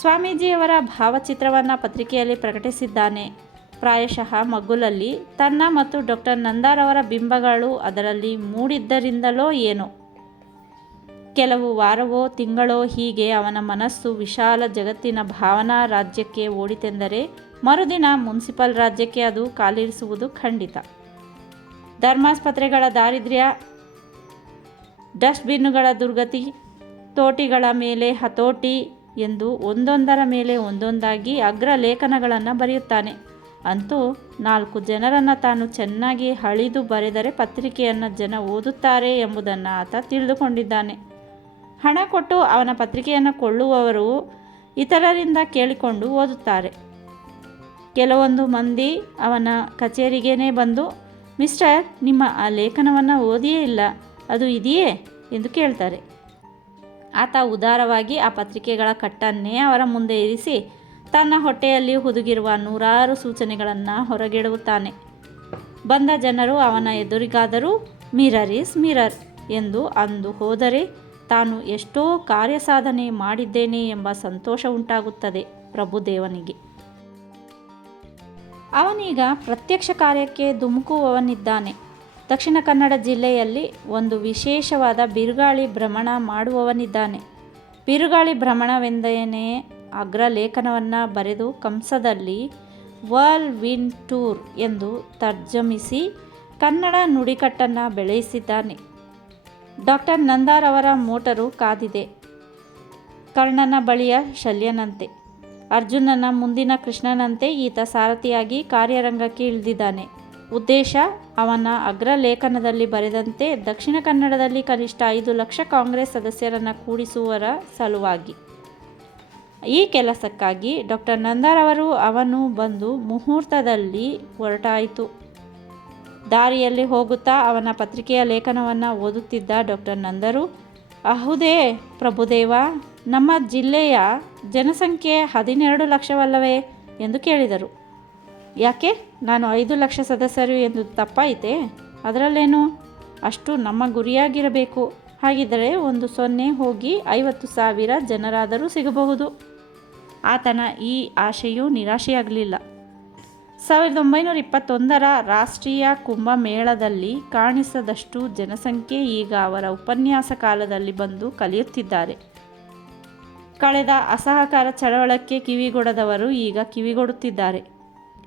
ಸ್ವಾಮೀಜಿಯವರ ಭಾವಚಿತ್ರವನ್ನು ಪತ್ರಿಕೆಯಲ್ಲಿ ಪ್ರಕಟಿಸಿದ್ದಾನೆ. ಪ್ರಾಯಶಃ ಮಗ್ಗುಲಲ್ಲಿ ತನ್ನ ಮತ್ತು ಡಾಕ್ಟರ್ ನಂದಾರವರ ಬಿಂಬಗಳು ಅದರಲ್ಲಿ ಮೂಡಿದ್ದರಿಂದಲೋ ಏನೋ. ಕೆಲವು ವಾರವೋ ತಿಂಗಳೋ ಹೀಗೆ ಅವನ ಮನಸ್ಸು ವಿಶಾಲ ಜಗತ್ತಿನ ಭಾವನಾ ರಾಜ್ಯಕ್ಕೆ ಓಡಿತೆಂದರೆ ಮರುದಿನ ಮುನ್ಸಿಪಲ್ ರಾಜ್ಯಕ್ಕೆ ಅದು ಕಾಲಿರಿಸುವುದು ಖಂಡಿತ. ಧರ್ಮಾಸ್ಪತ್ರೆಗಳ ದಾರಿದ್ರ್ಯ, ಡಸ್ಟ್ಬಿನ್ನುಗಳ ದುರ್ಗತಿ, ತೋಟಿಗಳ ಮೇಲೆ ಹತೋಟಿ ಎಂದು ಒಂದೊಂದರ ಮೇಲೆ ಒಂದೊಂದಾಗಿ ಅಗ್ರ ಲೇಖನಗಳನ್ನು ಬರೆಯುತ್ತಾನೆ. ಅಂತೂ 4 ಜನರನ್ನು ತಾನು ಚೆನ್ನಾಗಿ ಹಳಿದು ಬರೆದರೆ ಪತ್ರಿಕೆಯನ್ನು ಜನ ಓದುತ್ತಾರೆ ಎಂಬುದನ್ನು ಆತ ತಿಳಿದುಕೊಂಡಿದ್ದಾನೆ. ಹಣ ಕೊಟ್ಟು ಅವನ ಪತ್ರಿಕೆಯನ್ನು ಕೊಳ್ಳುವವರು ಇತರರಿಂದ ಕೇಳಿಕೊಂಡು ಓದುತ್ತಾರೆ. ಕೆಲವೊಂದು ಮಂದಿ ಅವನ ಕಚೇರಿಗೇ ಬಂದು, ಮಿಸ್ಟರ್, ನಿಮ್ಮ ಆ ಲೇಖನವನ್ನು ಓದಿಯೇ ಇಲ್ಲ, ಅದು ಇದೆಯೇ ಎಂದು ಕೇಳ್ತಾರೆ. ಆತ ಉದಾರವಾಗಿ ಆ ಪತ್ರಿಕೆಗಳ ಕಟ್ಟನ್ನೇ ಅವರ ಮುಂದೆ ಇರಿಸಿ ತನ್ನ ಹೊಟ್ಟೆಯಲ್ಲಿ ಹುದುಗಿರುವ 100 ಸೂಚನೆಗಳನ್ನು ಹೊರಗೆಡುತ್ತಾನೆ. ಬಂದ ಜನರು ಅವನ ಎದುರಿಗಾದರೂ ಮಿರರ್ ಈಸ್ ಮಿರರ್ ಎಂದು ಅಂದು ಹೋದರೆ ತಾನು ಎಷ್ಟೋ ಕಾರ್ಯಸಾಧನೆ ಮಾಡಿದ್ದೇನೆ ಎಂಬ ಸಂತೋಷ ಉಂಟಾಗುತ್ತದೆ ಪ್ರಭುದೇವನಿಗೆ. ಅವನೀಗ ಪ್ರತ್ಯಕ್ಷ ಕಾರ್ಯಕ್ಕೆ ಧುಮುಕುವವನಿದ್ದಾನೆ. ದಕ್ಷಿಣ ಕನ್ನಡ ಜಿಲ್ಲೆಯಲ್ಲಿ ಒಂದು ವಿಶೇಷವಾದ ಬಿರುಗಾಳಿ ಭ್ರಮಣ ಮಾಡುವವನಿದ್ದಾನೆ. ಬಿರುಗಾಳಿ ಭ್ರಮಣವೆಂದೇನೆ ಅಗ್ರಲೇಖನವನ್ನು ಬರೆದು ಕಂಸದಲ್ಲಿ ವರ್ಲ್ಡ್ ವಿಂಡ್ ಟೂರ್ ಎಂದು ತರ್ಜಮಿಸಿ ಕನ್ನಡ ನುಡಿಕಟ್ಟನ್ನು ಬೆಳೆಸಿದ್ದಾನೆ. ಡಾಕ್ಟರ್ ನಂದಾರವರ ಮೋಟರು ಕಾದಿದೆ. ಕರ್ಣನ ಬಳಿಯ ಶಲ್ಯನಂತೆ, ಅರ್ಜುನನ ಮುಂದಿನ ಕೃಷ್ಣನಂತೆ ಈತ ಸಾರಥಿಯಾಗಿ ಕಾರ್ಯರಂಗಕ್ಕೆ ಇಳಿದಿದ್ದಾನೆ. ಉದ್ದೇಶ ಅವನ ಅಗ್ರಲೇಖನದಲ್ಲಿ ಬರೆದಂತೆ ದಕ್ಷಿಣ ಕನ್ನಡದಲ್ಲಿ ಕನಿಷ್ಠ 5 ಲಕ್ಷ ಕಾಂಗ್ರೆಸ್ ಸದಸ್ಯರನ್ನು ಕೂಡಿಸುವರ ಸಲುವಾಗಿ. ಈ ಕೆಲಸಕ್ಕಾಗಿ ಡಾಕ್ಟರ್ ನಂದಾರವರು ಅವನು ಬಂದು ಮುಹೂರ್ತದಲ್ಲಿ ಹೊರಟಾಯಿತು. ದಾರಿಯಲ್ಲಿ ಹೋಗುತ್ತಾ ಅವನ ಪತ್ರಿಕೆಯ ಲೇಖನವನ್ನು ಓದುತ್ತಿದ್ದ ಡಾಕ್ಟರ್ ನಂದರು, ಅಹುದೇ ಪ್ರಭುದೇವ, ನಮ್ಮ ಜಿಲ್ಲೆಯ ಜನಸಂಖ್ಯೆ 12 ಲಕ್ಷವಲ್ಲವೇ ಎಂದು ಕೇಳಿದರು. ಯಾಕೆ, ನಾನು 5 ಲಕ್ಷ ಸದಸ್ಯರು ಎಂದು ತಪ್ಪಾಯಿತೆ? ಅದರಲ್ಲೇನು, ಅಷ್ಟು ನಮ್ಮ ಗುರಿಯಾಗಿರಬೇಕು. ಹಾಗಿದ್ದರೆ 1 0 ಹೋಗಿ 50,000 ಜನರಾದರೂ ಸಿಗಬಹುದು. ಆತನ ಈ ಆಶೆಯೂ ನಿರಾಶೆಯಾಗಲಿಲ್ಲ. 1921ರ ರಾಷ್ಟ್ರೀಯ ಕುಂಭಮೇಳದಲ್ಲಿ ಕಾಣಿಸದಷ್ಟು ಜನಸಂಖ್ಯೆ ಈಗ ಅವರ ಉಪನ್ಯಾಸ ಕಾಲದಲ್ಲಿ ಬಂದು ಕಲಿಯುತ್ತಿದ್ದಾರೆ. ಕಳೆದ ಅಸಹಕಾರ ಚಳವಳಕ್ಕೆ ಕಿವಿಗೊಡದವರು ಈಗ ಕಿವಿಗೊಡುತ್ತಿದ್ದಾರೆ.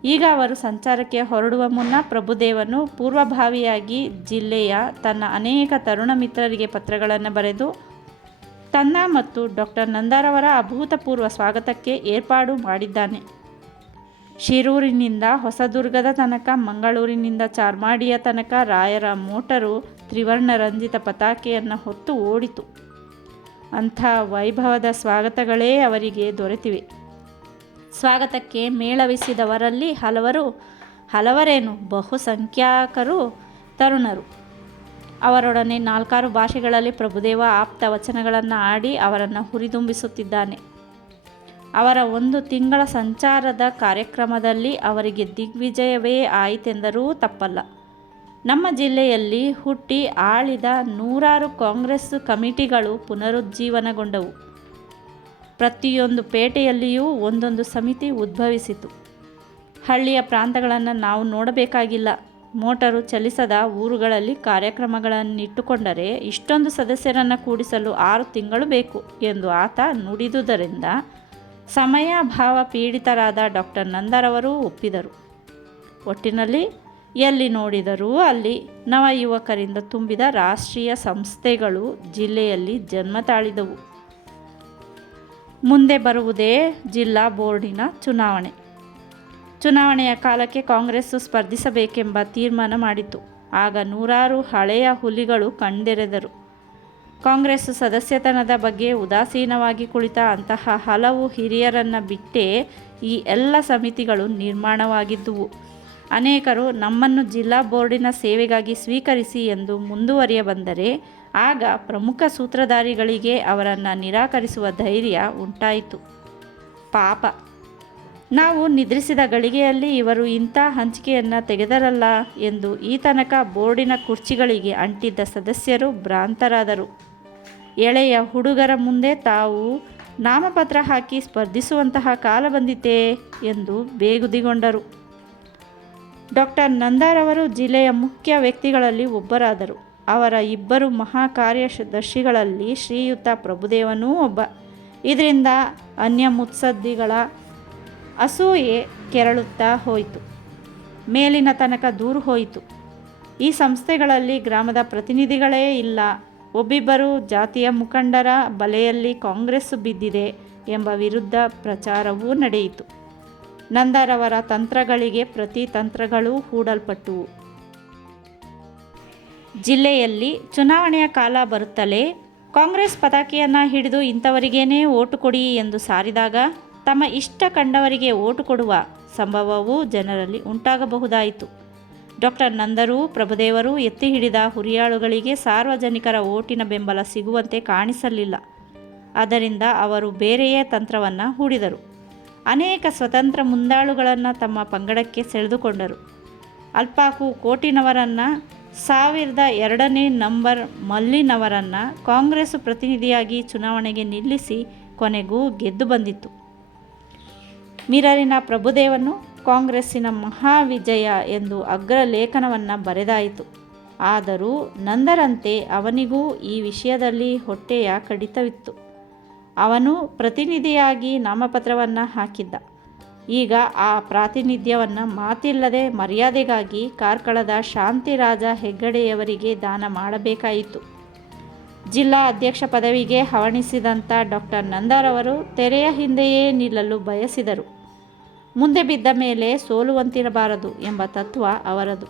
ಈಗ ಅವರು ಸಂಚಾರಕ್ಕೆ ಹೊರಡುವ ಮುನ್ನ ಪ್ರಭುದೇವನು ಪೂರ್ವಭಾವಿಯಾಗಿ ಜಿಲ್ಲೆಯ ತನ್ನ ಅನೇಕ ತರುಣ ಮಿತ್ರರಿಗೆ ಪತ್ರಗಳನ್ನು ಬರೆದು ತನ್ನ ಮತ್ತು ಡಾಕ್ಟರ್ ನಂದಾರವರ ಅಭೂತಪೂರ್ವ ಸ್ವಾಗತಕ್ಕೆ ಏರ್ಪಾಡು ಮಾಡಿದ್ದಾನೆ. ಶಿರೂರಿನಿಂದ ಹೊಸದುರ್ಗದ ತನಕ, ಮಂಗಳೂರಿನಿಂದ ಚಾರ್ಮಾಡಿಯ ತನಕ ರಾಯರ ಮೋಟರು ತ್ರಿವರ್ಣ ರಂಜಿತ ಪತಾಕೆಯನ್ನು ಹೊತ್ತು ಓಡಿತು. ಅಂಥ ವೈಭವದ ಸ್ವಾಗತಗಳೇ ಅವರಿಗೆ ದೊರೆತಿವೆ. ಸ್ವಾಗತಕ್ಕೆ ಮೇಳವಿಸಿದವರಲ್ಲಿ ಹಲವರೇನು ಬಹುಸಂಖ್ಯಾಕರು ತರುಣರು. ಅವರೊಡನೆ 4 ಭಾಷೆಗಳಲ್ಲಿ ಪ್ರಭುದೇವ ಆಪ್ತ ವಚನಗಳನ್ನು ಆಡಿ ಅವರನ್ನು ಹುರಿದುಂಬಿಸುತ್ತಿದ್ದಾನೆ. ಅವರ 1 ತಿಂಗಳ ಸಂಚಾರದ ಕಾರ್ಯಕ್ರಮದಲ್ಲಿ ಅವರಿಗೆ ದಿಗ್ವಿಜಯವೇ ಆಯಿತೆಂದರೂ ತಪ್ಪಲ್ಲ. ನಮ್ಮ ಜಿಲ್ಲೆಯಲ್ಲಿ ಹುಟ್ಟಿ ಆಳಿದ 100 ಕಾಂಗ್ರೆಸ್ ಕಮಿಟಿಗಳು ಪುನರುಜ್ಜೀವನಗೊಂಡವು. ಪ್ರತಿಯೊಂದು ಪೇಟೆಯಲ್ಲಿಯೂ ಒಂದೊಂದು ಸಮಿತಿ ಉದ್ಭವಿಸಿತು. ಹಳ್ಳಿಯ ಪ್ರಾಂತಗಳನ್ನು ನಾವು ನೋಡಬೇಕಾಗಿಲ್ಲ. ಮೋಟರು ಚಲಿಸದ ಊರುಗಳಲ್ಲಿ ಕಾರ್ಯಕ್ರಮಗಳನ್ನಿಟ್ಟುಕೊಂಡರೆ ಇಷ್ಟೊಂದು ಸದಸ್ಯರನ್ನು ಕೂಡಿಸಲು 6 ತಿಂಗಳು ಬೇಕು ಎಂದು ಆತ ನುಡಿದುದರಿಂದ ಸಮಯಾಭಾವ ಪೀಡಿತರಾದ ಡಾಕ್ಟರ್ ನಂದರವರು ಒಪ್ಪಿದರು. ಒಟ್ಟಿನಲ್ಲಿ ಎಲ್ಲಿ ನೋಡಿದರೂ ಅಲ್ಲಿ ನವಯುವಕರಿಂದ ತುಂಬಿದ ರಾಷ್ಟ್ರೀಯ ಸಂಸ್ಥೆಗಳು ಜಿಲ್ಲೆಯಲ್ಲಿ ಜನ್ಮ ತಾಳಿದವು. ಮುಂದೆ ಬರುವುದೇ ಜಿಲ್ಲಾ ಬೋರ್ಡಿನ ಚುನಾವಣೆ. ಚುನಾವಣೆಯ ಕಾಲಕ್ಕೆ ಕಾಂಗ್ರೆಸ್ಸು ಸ್ಪರ್ಧಿಸಬೇಕೆಂಬ ತೀರ್ಮಾನ ಮಾಡಿತು. ಆಗ 100 ಹಳೆಯ ಹುಲಿಗಳು ಕಣ್ದೆರೆದರು. ಕಾಂಗ್ರೆಸ್ಸು ಸದಸ್ಯತನದ ಬಗ್ಗೆ ಉದಾಸೀನವಾಗಿ ಕುಳಿತ ಅಂತಹ ಹಲವು ಹಿರಿಯರನ್ನು ಬಿಟ್ಟೇ ಈ ಎಲ್ಲ ಸಮಿತಿಗಳು ನಿರ್ಮಾಣವಾಗಿದ್ದುವು. ಅನೇಕರು ನಮ್ಮನ್ನು ಜಿಲ್ಲಾ ಬೋರ್ಡಿನ ಸೇವೆಗಾಗಿ ಸ್ವೀಕರಿಸಿ ಎಂದು ಮುಂದುವರಿಯ ಬಂದರೆ ಆಗ ಪ್ರಮುಖ ಸೂತ್ರಧಾರಿಗಳಿಗೆ ಅವರನ್ನು ನಿರಾಕರಿಸುವ ಧೈರ್ಯ ಉಂಟಾಯಿತು. ಪಾಪ, ನಾವು ನಿದ್ರಿಸಿದ ಗಳಿಗೆಯಲ್ಲಿ ಇವರು ಇಂಥ ಹಂಚಿಕೆಯನ್ನು ತೆಗೆದರಲ್ಲ ಎಂದು ಈ ತನಕ ಬೋರ್ಡಿನ ಕುರ್ಚಿಗಳಿಗೆ ಅಂಟಿದ್ದ ಸದಸ್ಯರು ಭ್ರಾಂತರಾದರು. ಎಳೆಯ ಹುಡುಗರ ಮುಂದೆ ತಾವು ನಾಮಪತ್ರ ಹಾಕಿ ಸ್ಪರ್ಧಿಸುವಂತಹ ಕಾಲ ಬಂದಿತೇ ಎಂದು ಬೇಗುದಿಗೊಂಡರು. ಡಾಕ್ಟರ್ ನಂದಾರವರು ಜಿಲ್ಲೆಯ ಮುಖ್ಯ ವ್ಯಕ್ತಿಗಳಲ್ಲಿ ಒಬ್ಬರಾದರು. ಅವರ 2 ಮಹಾಕಾರ್ಯದರ್ಶಿಗಳಲ್ಲಿ ಶ್ರೀಯುತ ಪ್ರಭುದೇವನೂ ಒಬ್ಬ. ಇದರಿಂದ ಅನ್ಯ ಮುತ್ಸದ್ದಿಗಳ ಅಸೂಯೆ ಕೆರಳುತ್ತಾ ಹೋಯಿತು. ಮೇಲಿನ ತನಕ ದೂರು ಹೋಯಿತು. ಈ ಸಂಸ್ಥೆಗಳಲ್ಲಿ ಗ್ರಾಮದ ಪ್ರತಿನಿಧಿಗಳೇ ಇಲ್ಲ. ಒಬ್ಬಿಬ್ಬರು ಜಾತಿಯ ಮುಖಂಡರ ಬಲೆಯಲ್ಲಿ ಕಾಂಗ್ರೆಸ್ಸು ಬಿದ್ದಿದೆ ಎಂಬ ವಿರುದ್ಧ ಪ್ರಚಾರವೂ ನಡೆಯಿತು. ನಂದರವರ ತಂತ್ರಗಳಿಗೆ ಪ್ರತಿ ತಂತ್ರಗಳು ಹೂಡಲ್ಪಟ್ಟುವು. ಜಿಲ್ಲೆಯಲ್ಲಿ ಚುನಾವಣೆಯ ಕಾಲ ಬರುತ್ತಲೇ ಕಾಂಗ್ರೆಸ್ ಪತಾಕೆಯನ್ನು ಹಿಡಿದು ಇಂಥವರಿಗೇನೇ ಓಟು ಕೊಡಿ ಎಂದು ಸಾರಿದಾಗ ತಮ್ಮ ಇಷ್ಟ ಕಂಡವರಿಗೆ ಓಟು ಕೊಡುವ ಸಂಭವವೂ ಜನರಲ್ಲಿ ಉಂಟಾಗಬಹುದಾಯಿತು. ಡಾಕ್ಟರ್ ನಂದರು, ಪ್ರಭುದೇವರು ಎತ್ತಿ ಹಿಡಿದ ಹುರಿಯಾಳುಗಳಿಗೆ ಸಾರ್ವಜನಿಕರ ಓಟಿನ ಬೆಂಬಲ ಸಿಗುವಂತೆ ಕಾಣಿಸಲಿಲ್ಲ. ಆದ್ದರಿಂದ ಅವರು ಬೇರೆಯೇ ತಂತ್ರವನ್ನು ಹೂಡಿದರು. ಅನೇಕ ಸ್ವತಂತ್ರ ಮುಂದಾಳುಗಳನ್ನು ತಮ್ಮ ಪಂಗಡಕ್ಕೆ ಸೆಳೆದುಕೊಂಡರು. ಅಲ್ಪಾಕು ಕೋಟಿನವರನ್ನು, 1002ನೇ ನಂಬರ್ ಮಲ್ಲಿನವರನ್ನು ಕಾಂಗ್ರೆಸ್ ಪ್ರತಿನಿಧಿಯಾಗಿ ಚುನಾವಣೆಗೆ ನಿಲ್ಲಿಸಿ ಕೊನೆಗೂ ಗೆದ್ದು ಬಂದಿತ್ತು. ಮಿರರಿನ ಪ್ರಭುದೇವನು ಕಾಂಗ್ರೆಸ್ಸಿನ ಮಹಾವಿಜಯ ಎಂದು ಅಗ್ರಲೇಖನವನ್ನು ಬರೆದಾಯಿತು. ಆದರೂ ನಂದರಂತೆ ಅವನಿಗೂ ಈ ವಿಷಯದಲ್ಲಿ ಹೊಟ್ಟೆಯ ಕಡಿತವಿತ್ತು. ಅವನು ಪ್ರತಿನಿಧಿಯಾಗಿ ನಾಮಪತ್ರವನ್ನು ಹಾಕಿದ್ದ. ಈಗ ಆ ಪ್ರಾತಿನಿಧ್ಯವನ್ನು ಮಾತಿಲ್ಲದೆ ಮರ್ಯಾದೆಗಾಗಿ ಕಾರ್ಕಳದ ಶಾಂತಿರಾಜ ಹೆಗ್ಗಡೆಯವರಿಗೆ ದಾನ ಮಾಡಬೇಕಾಯಿತು. ಜಿಲ್ಲಾ ಅಧ್ಯಕ್ಷ ಪದವಿಗೆ ಹವಣಿಸಿದಂಥ ಡಾಕ್ಟರ್ ನಂದರವರು ತೆರೆಯ ಹಿಂದೆಯೇ ನಿಲ್ಲಲು ಬಯಸಿದರು. ಮುಂದೆ ಬಿದ್ದ ಮೇಲೆ ಸೋಲುವಂತಿರಬಾರದು ಎಂಬ ತತ್ವ ಅವರದು.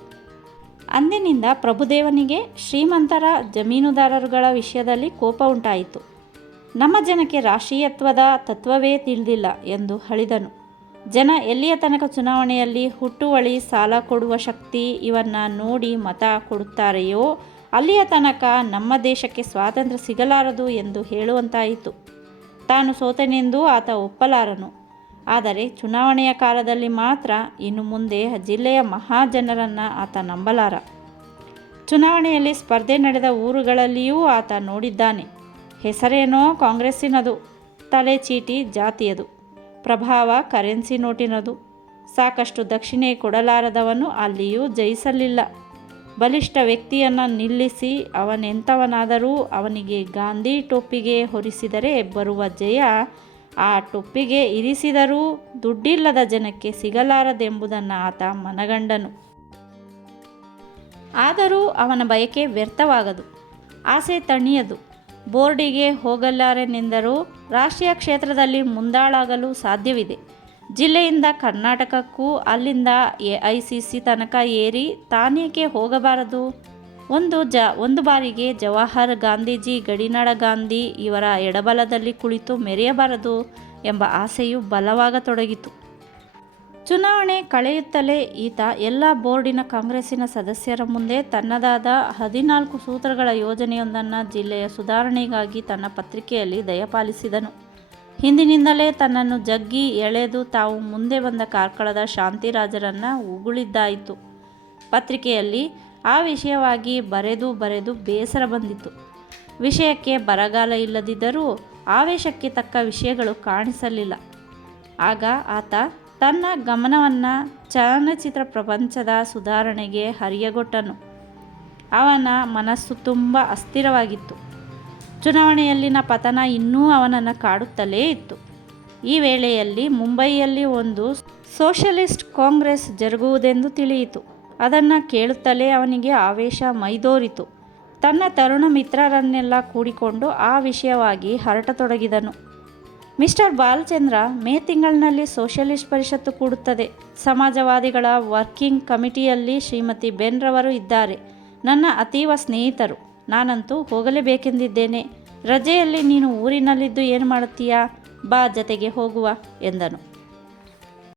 ಅಂದಿನಿಂದ ಪ್ರಭುದೇವನಿಗೆ ಶ್ರೀಮಂತರ ಜಮೀನುದಾರರುಗಳ ವಿಷಯದಲ್ಲಿ ಕೋಪ ಉಂಟಾಯಿತು. ನಮ್ಮ ಜನಕ್ಕೆ ರಾಷ್ಟ್ರೀಯತ್ವದ ತತ್ವವೇ ತಿಳಿದಿಲ್ಲ ಎಂದು ಹಳಿದನು. ಜನ ಎಲ್ಲಿಯ ತನಕ ಚುನಾವಣೆಯಲ್ಲಿ ಹುಟ್ಟುವಳಿ, ಸಾಲ ಕೊಡುವ ಶಕ್ತಿ ಇವನ್ನು ನೋಡಿ ಮತ ಕೊಡುತ್ತಾರೆಯೋ ಅಲ್ಲಿಯ ತನಕ ನಮ್ಮ ದೇಶಕ್ಕೆ ಸ್ವಾತಂತ್ರ್ಯ ಸಿಗಲಾರದು ಎಂದು ಹೇಳುವಂತಾಯಿತು. ತಾನು ಸೋತೆನೆಂದು ಆತ ಒಪ್ಪಲಾರನು. ಆದರೆ ಚುನಾವಣೆಯ ಕಾಲದಲ್ಲಿ ಮಾತ್ರ ಇನ್ನು ಮುಂದೆ ಜಿಲ್ಲೆಯ ಮಹಾಜನರನ್ನು ಆತ ನಂಬಲಾರ. ಚುನಾವಣೆಯಲ್ಲಿ ಸ್ಪರ್ಧೆ ನಡೆದ ಊರುಗಳಲ್ಲಿಯೂ ಆತ ನೋಡಿದ್ದಾನೆ. ಹೆಸರೇನೋ ಕಾಂಗ್ರೆಸ್ಸಿನದು, ತಲೆ ಚೀಟಿ ಜಾತಿಯದು, ಪ್ರಭಾವ ಕರೆನ್ಸಿ ನೋಟಿನದು. ಸಾಕಷ್ಟು ದಕ್ಷಿಣೆ ಕೊಡಲಾರದವನು ಅಲ್ಲಿಯೂ ಜಯಿಸಲಿಲ್ಲ. ಬಲಿಷ್ಠ ವ್ಯಕ್ತಿಯನ್ನು ನಿಲ್ಲಿಸಿ ಅವನೆಂಥವನಾದರೂ ಅವನಿಗೆ ಗಾಂಧಿ ಟೊಪ್ಪಿಗೆ ಹೊರಿಸಿದರೆ ಬರುವ ಜಯ ಆ ಟೊಪ್ಪಿಗೆ ಇರಿಸಿದರೂ ದುಡ್ಡಿಲ್ಲದ ಜನಕ್ಕೆ ಸಿಗಲಾರದೆಂಬುದನ್ನು ಆತ ಮನಗಂಡನು. ಆದರೂ ಅವನ ಬಯಕೆ ವ್ಯರ್ಥವಾಗದು, ಆಸೆ ತಣಿಯದು. ಬೋರ್ಡಿಗೆ ಹೋಗಲಾರೆನೆಂದರೂ ರಾಷ್ಟ್ರೀಯ ಕ್ಷೇತ್ರದಲ್ಲಿ ಮುಂದಾಳಾಗಲು ಸಾಧ್ಯವಿದೆ. ಜಿಲ್ಲೆಯಿಂದ ಕರ್ನಾಟಕಕ್ಕೂ ಅಲ್ಲಿಂದ AICC ತನಕ ಏರಿ ತಾನೇಕೆ ಹೋಗಬಾರದು? ಒಂದು ಬಾರಿಗೆ ಜವಾಹರ್ ಗಾಂಧೀಜಿ, ಗಡಿನಾಡ ಗಾಂಧಿ ಇವರ ಎಡಬಲದಲ್ಲಿ ಕುಳಿತು ಮೆರೆಯಬಾರದು ಎಂಬ ಆಸೆಯು ಬಲವಾಗತೊಡಗಿತು. ಚುನಾವಣೆ ಕಳೆಯುತ್ತಲೇ ಈತ ಎಲ್ಲ ಬೋರ್ಡಿನ ಕಾಂಗ್ರೆಸ್ಸಿನ ಸದಸ್ಯರ ಮುಂದೆ ತನ್ನದಾದ 14 ಸೂತ್ರಗಳ ಯೋಜನೆಯೊಂದನ್ನು ಜಿಲ್ಲೆಯ ಸುಧಾರಣೆಗಾಗಿ ತನ್ನ ಪತ್ರಿಕೆಯಲ್ಲಿ ದಯಪಾಲಿಸಿದನು. ಹಿಂದಿನಿಂದಲೇ ತನ್ನನ್ನು ಜಗ್ಗಿ ಎಳೆದು ತಾವು ಮುಂದೆ ಬಂದ ಕಾರ್ಕಳದ ಶಾಂತಿರಾಜರನ್ನು ಉಗುಳಿದ್ದಾಯಿತು. ಪತ್ರಿಕೆಯಲ್ಲಿ ಆ ವಿಷಯವಾಗಿ ಬರೆದು ಬೇಸರ ಬಂದಿತು. ವಿಷಯಕ್ಕೆ ಬರಗಾಲ ಇಲ್ಲದಿದ್ದರೂ ಆವೇಶಕ್ಕೆ ತಕ್ಕ ವಿಷಯಗಳು ಕಾಣಿಸಲಿಲ್ಲ. ಆಗ ಆತ ತನ್ನ ಗಮನವನ್ನು ಚಲನಚಿತ್ರ ಪ್ರಪಂಚದ ಸುಧಾರಣೆಗೆ ಹರಿಯಗೊಟ್ಟನು. ಅವನ ಮನಸ್ಸು ತುಂಬ ಅಸ್ಥಿರವಾಗಿತ್ತು. ಚುನಾವಣೆಯಲ್ಲಿನ ಪತನ ಇನ್ನೂ ಅವನನ್ನು ಕಾಡುತ್ತಲೇ ಇತ್ತು. ಈ ವೇಳೆಯಲ್ಲಿ ಮುಂಬಯಿಯಲ್ಲಿ ಒಂದು ಸೋಷಲಿಸ್ಟ್ ಕಾಂಗ್ರೆಸ್ ಜರುಗುವುದೆಂದು ತಿಳಿಯಿತು. ಅದನ್ನು ಕೇಳುತ್ತಲೇ ಅವನಿಗೆ ಆವೇಶ ಮೈದೋರಿತು. ತನ್ನ ತರುಣ ಮಿತ್ರರನ್ನೆಲ್ಲ ಕೂಡಿಕೊಂಡು ಆ ವಿಷಯವಾಗಿ ಹರಟತೊಡಗಿದನು. ಮಿಸ್ಟರ್ ಬಾಲಚಂದ್ರ, ಮೇ ತಿಂಗಳಿನಲ್ಲಿ ಸೋಷಲಿಸ್ಟ್ ಪರಿಷತ್ತು ಕೂಡುತ್ತದೆ. ಸಮಾಜವಾದಿಗಳ ವರ್ಕಿಂಗ್ ಕಮಿಟಿಯಲ್ಲಿ ಶ್ರೀಮತಿ ಬೆನ್ ರವರು ಇದ್ದಾರೆ. ನನ್ನ ಅತೀವ ಸ್ನೇಹಿತರು. ನಾನಂತೂ ಹೋಗಲೇಬೇಕೆಂದಿದ್ದೇನೆ. ರಜೆಯಲ್ಲಿ ನೀನು ಊರಿನಲ್ಲಿದ್ದು ಏನು ಮಾಡುತ್ತೀಯಾ? ಬಾ, ಜತೆಗೆ ಹೋಗುವ ಎಂದನು.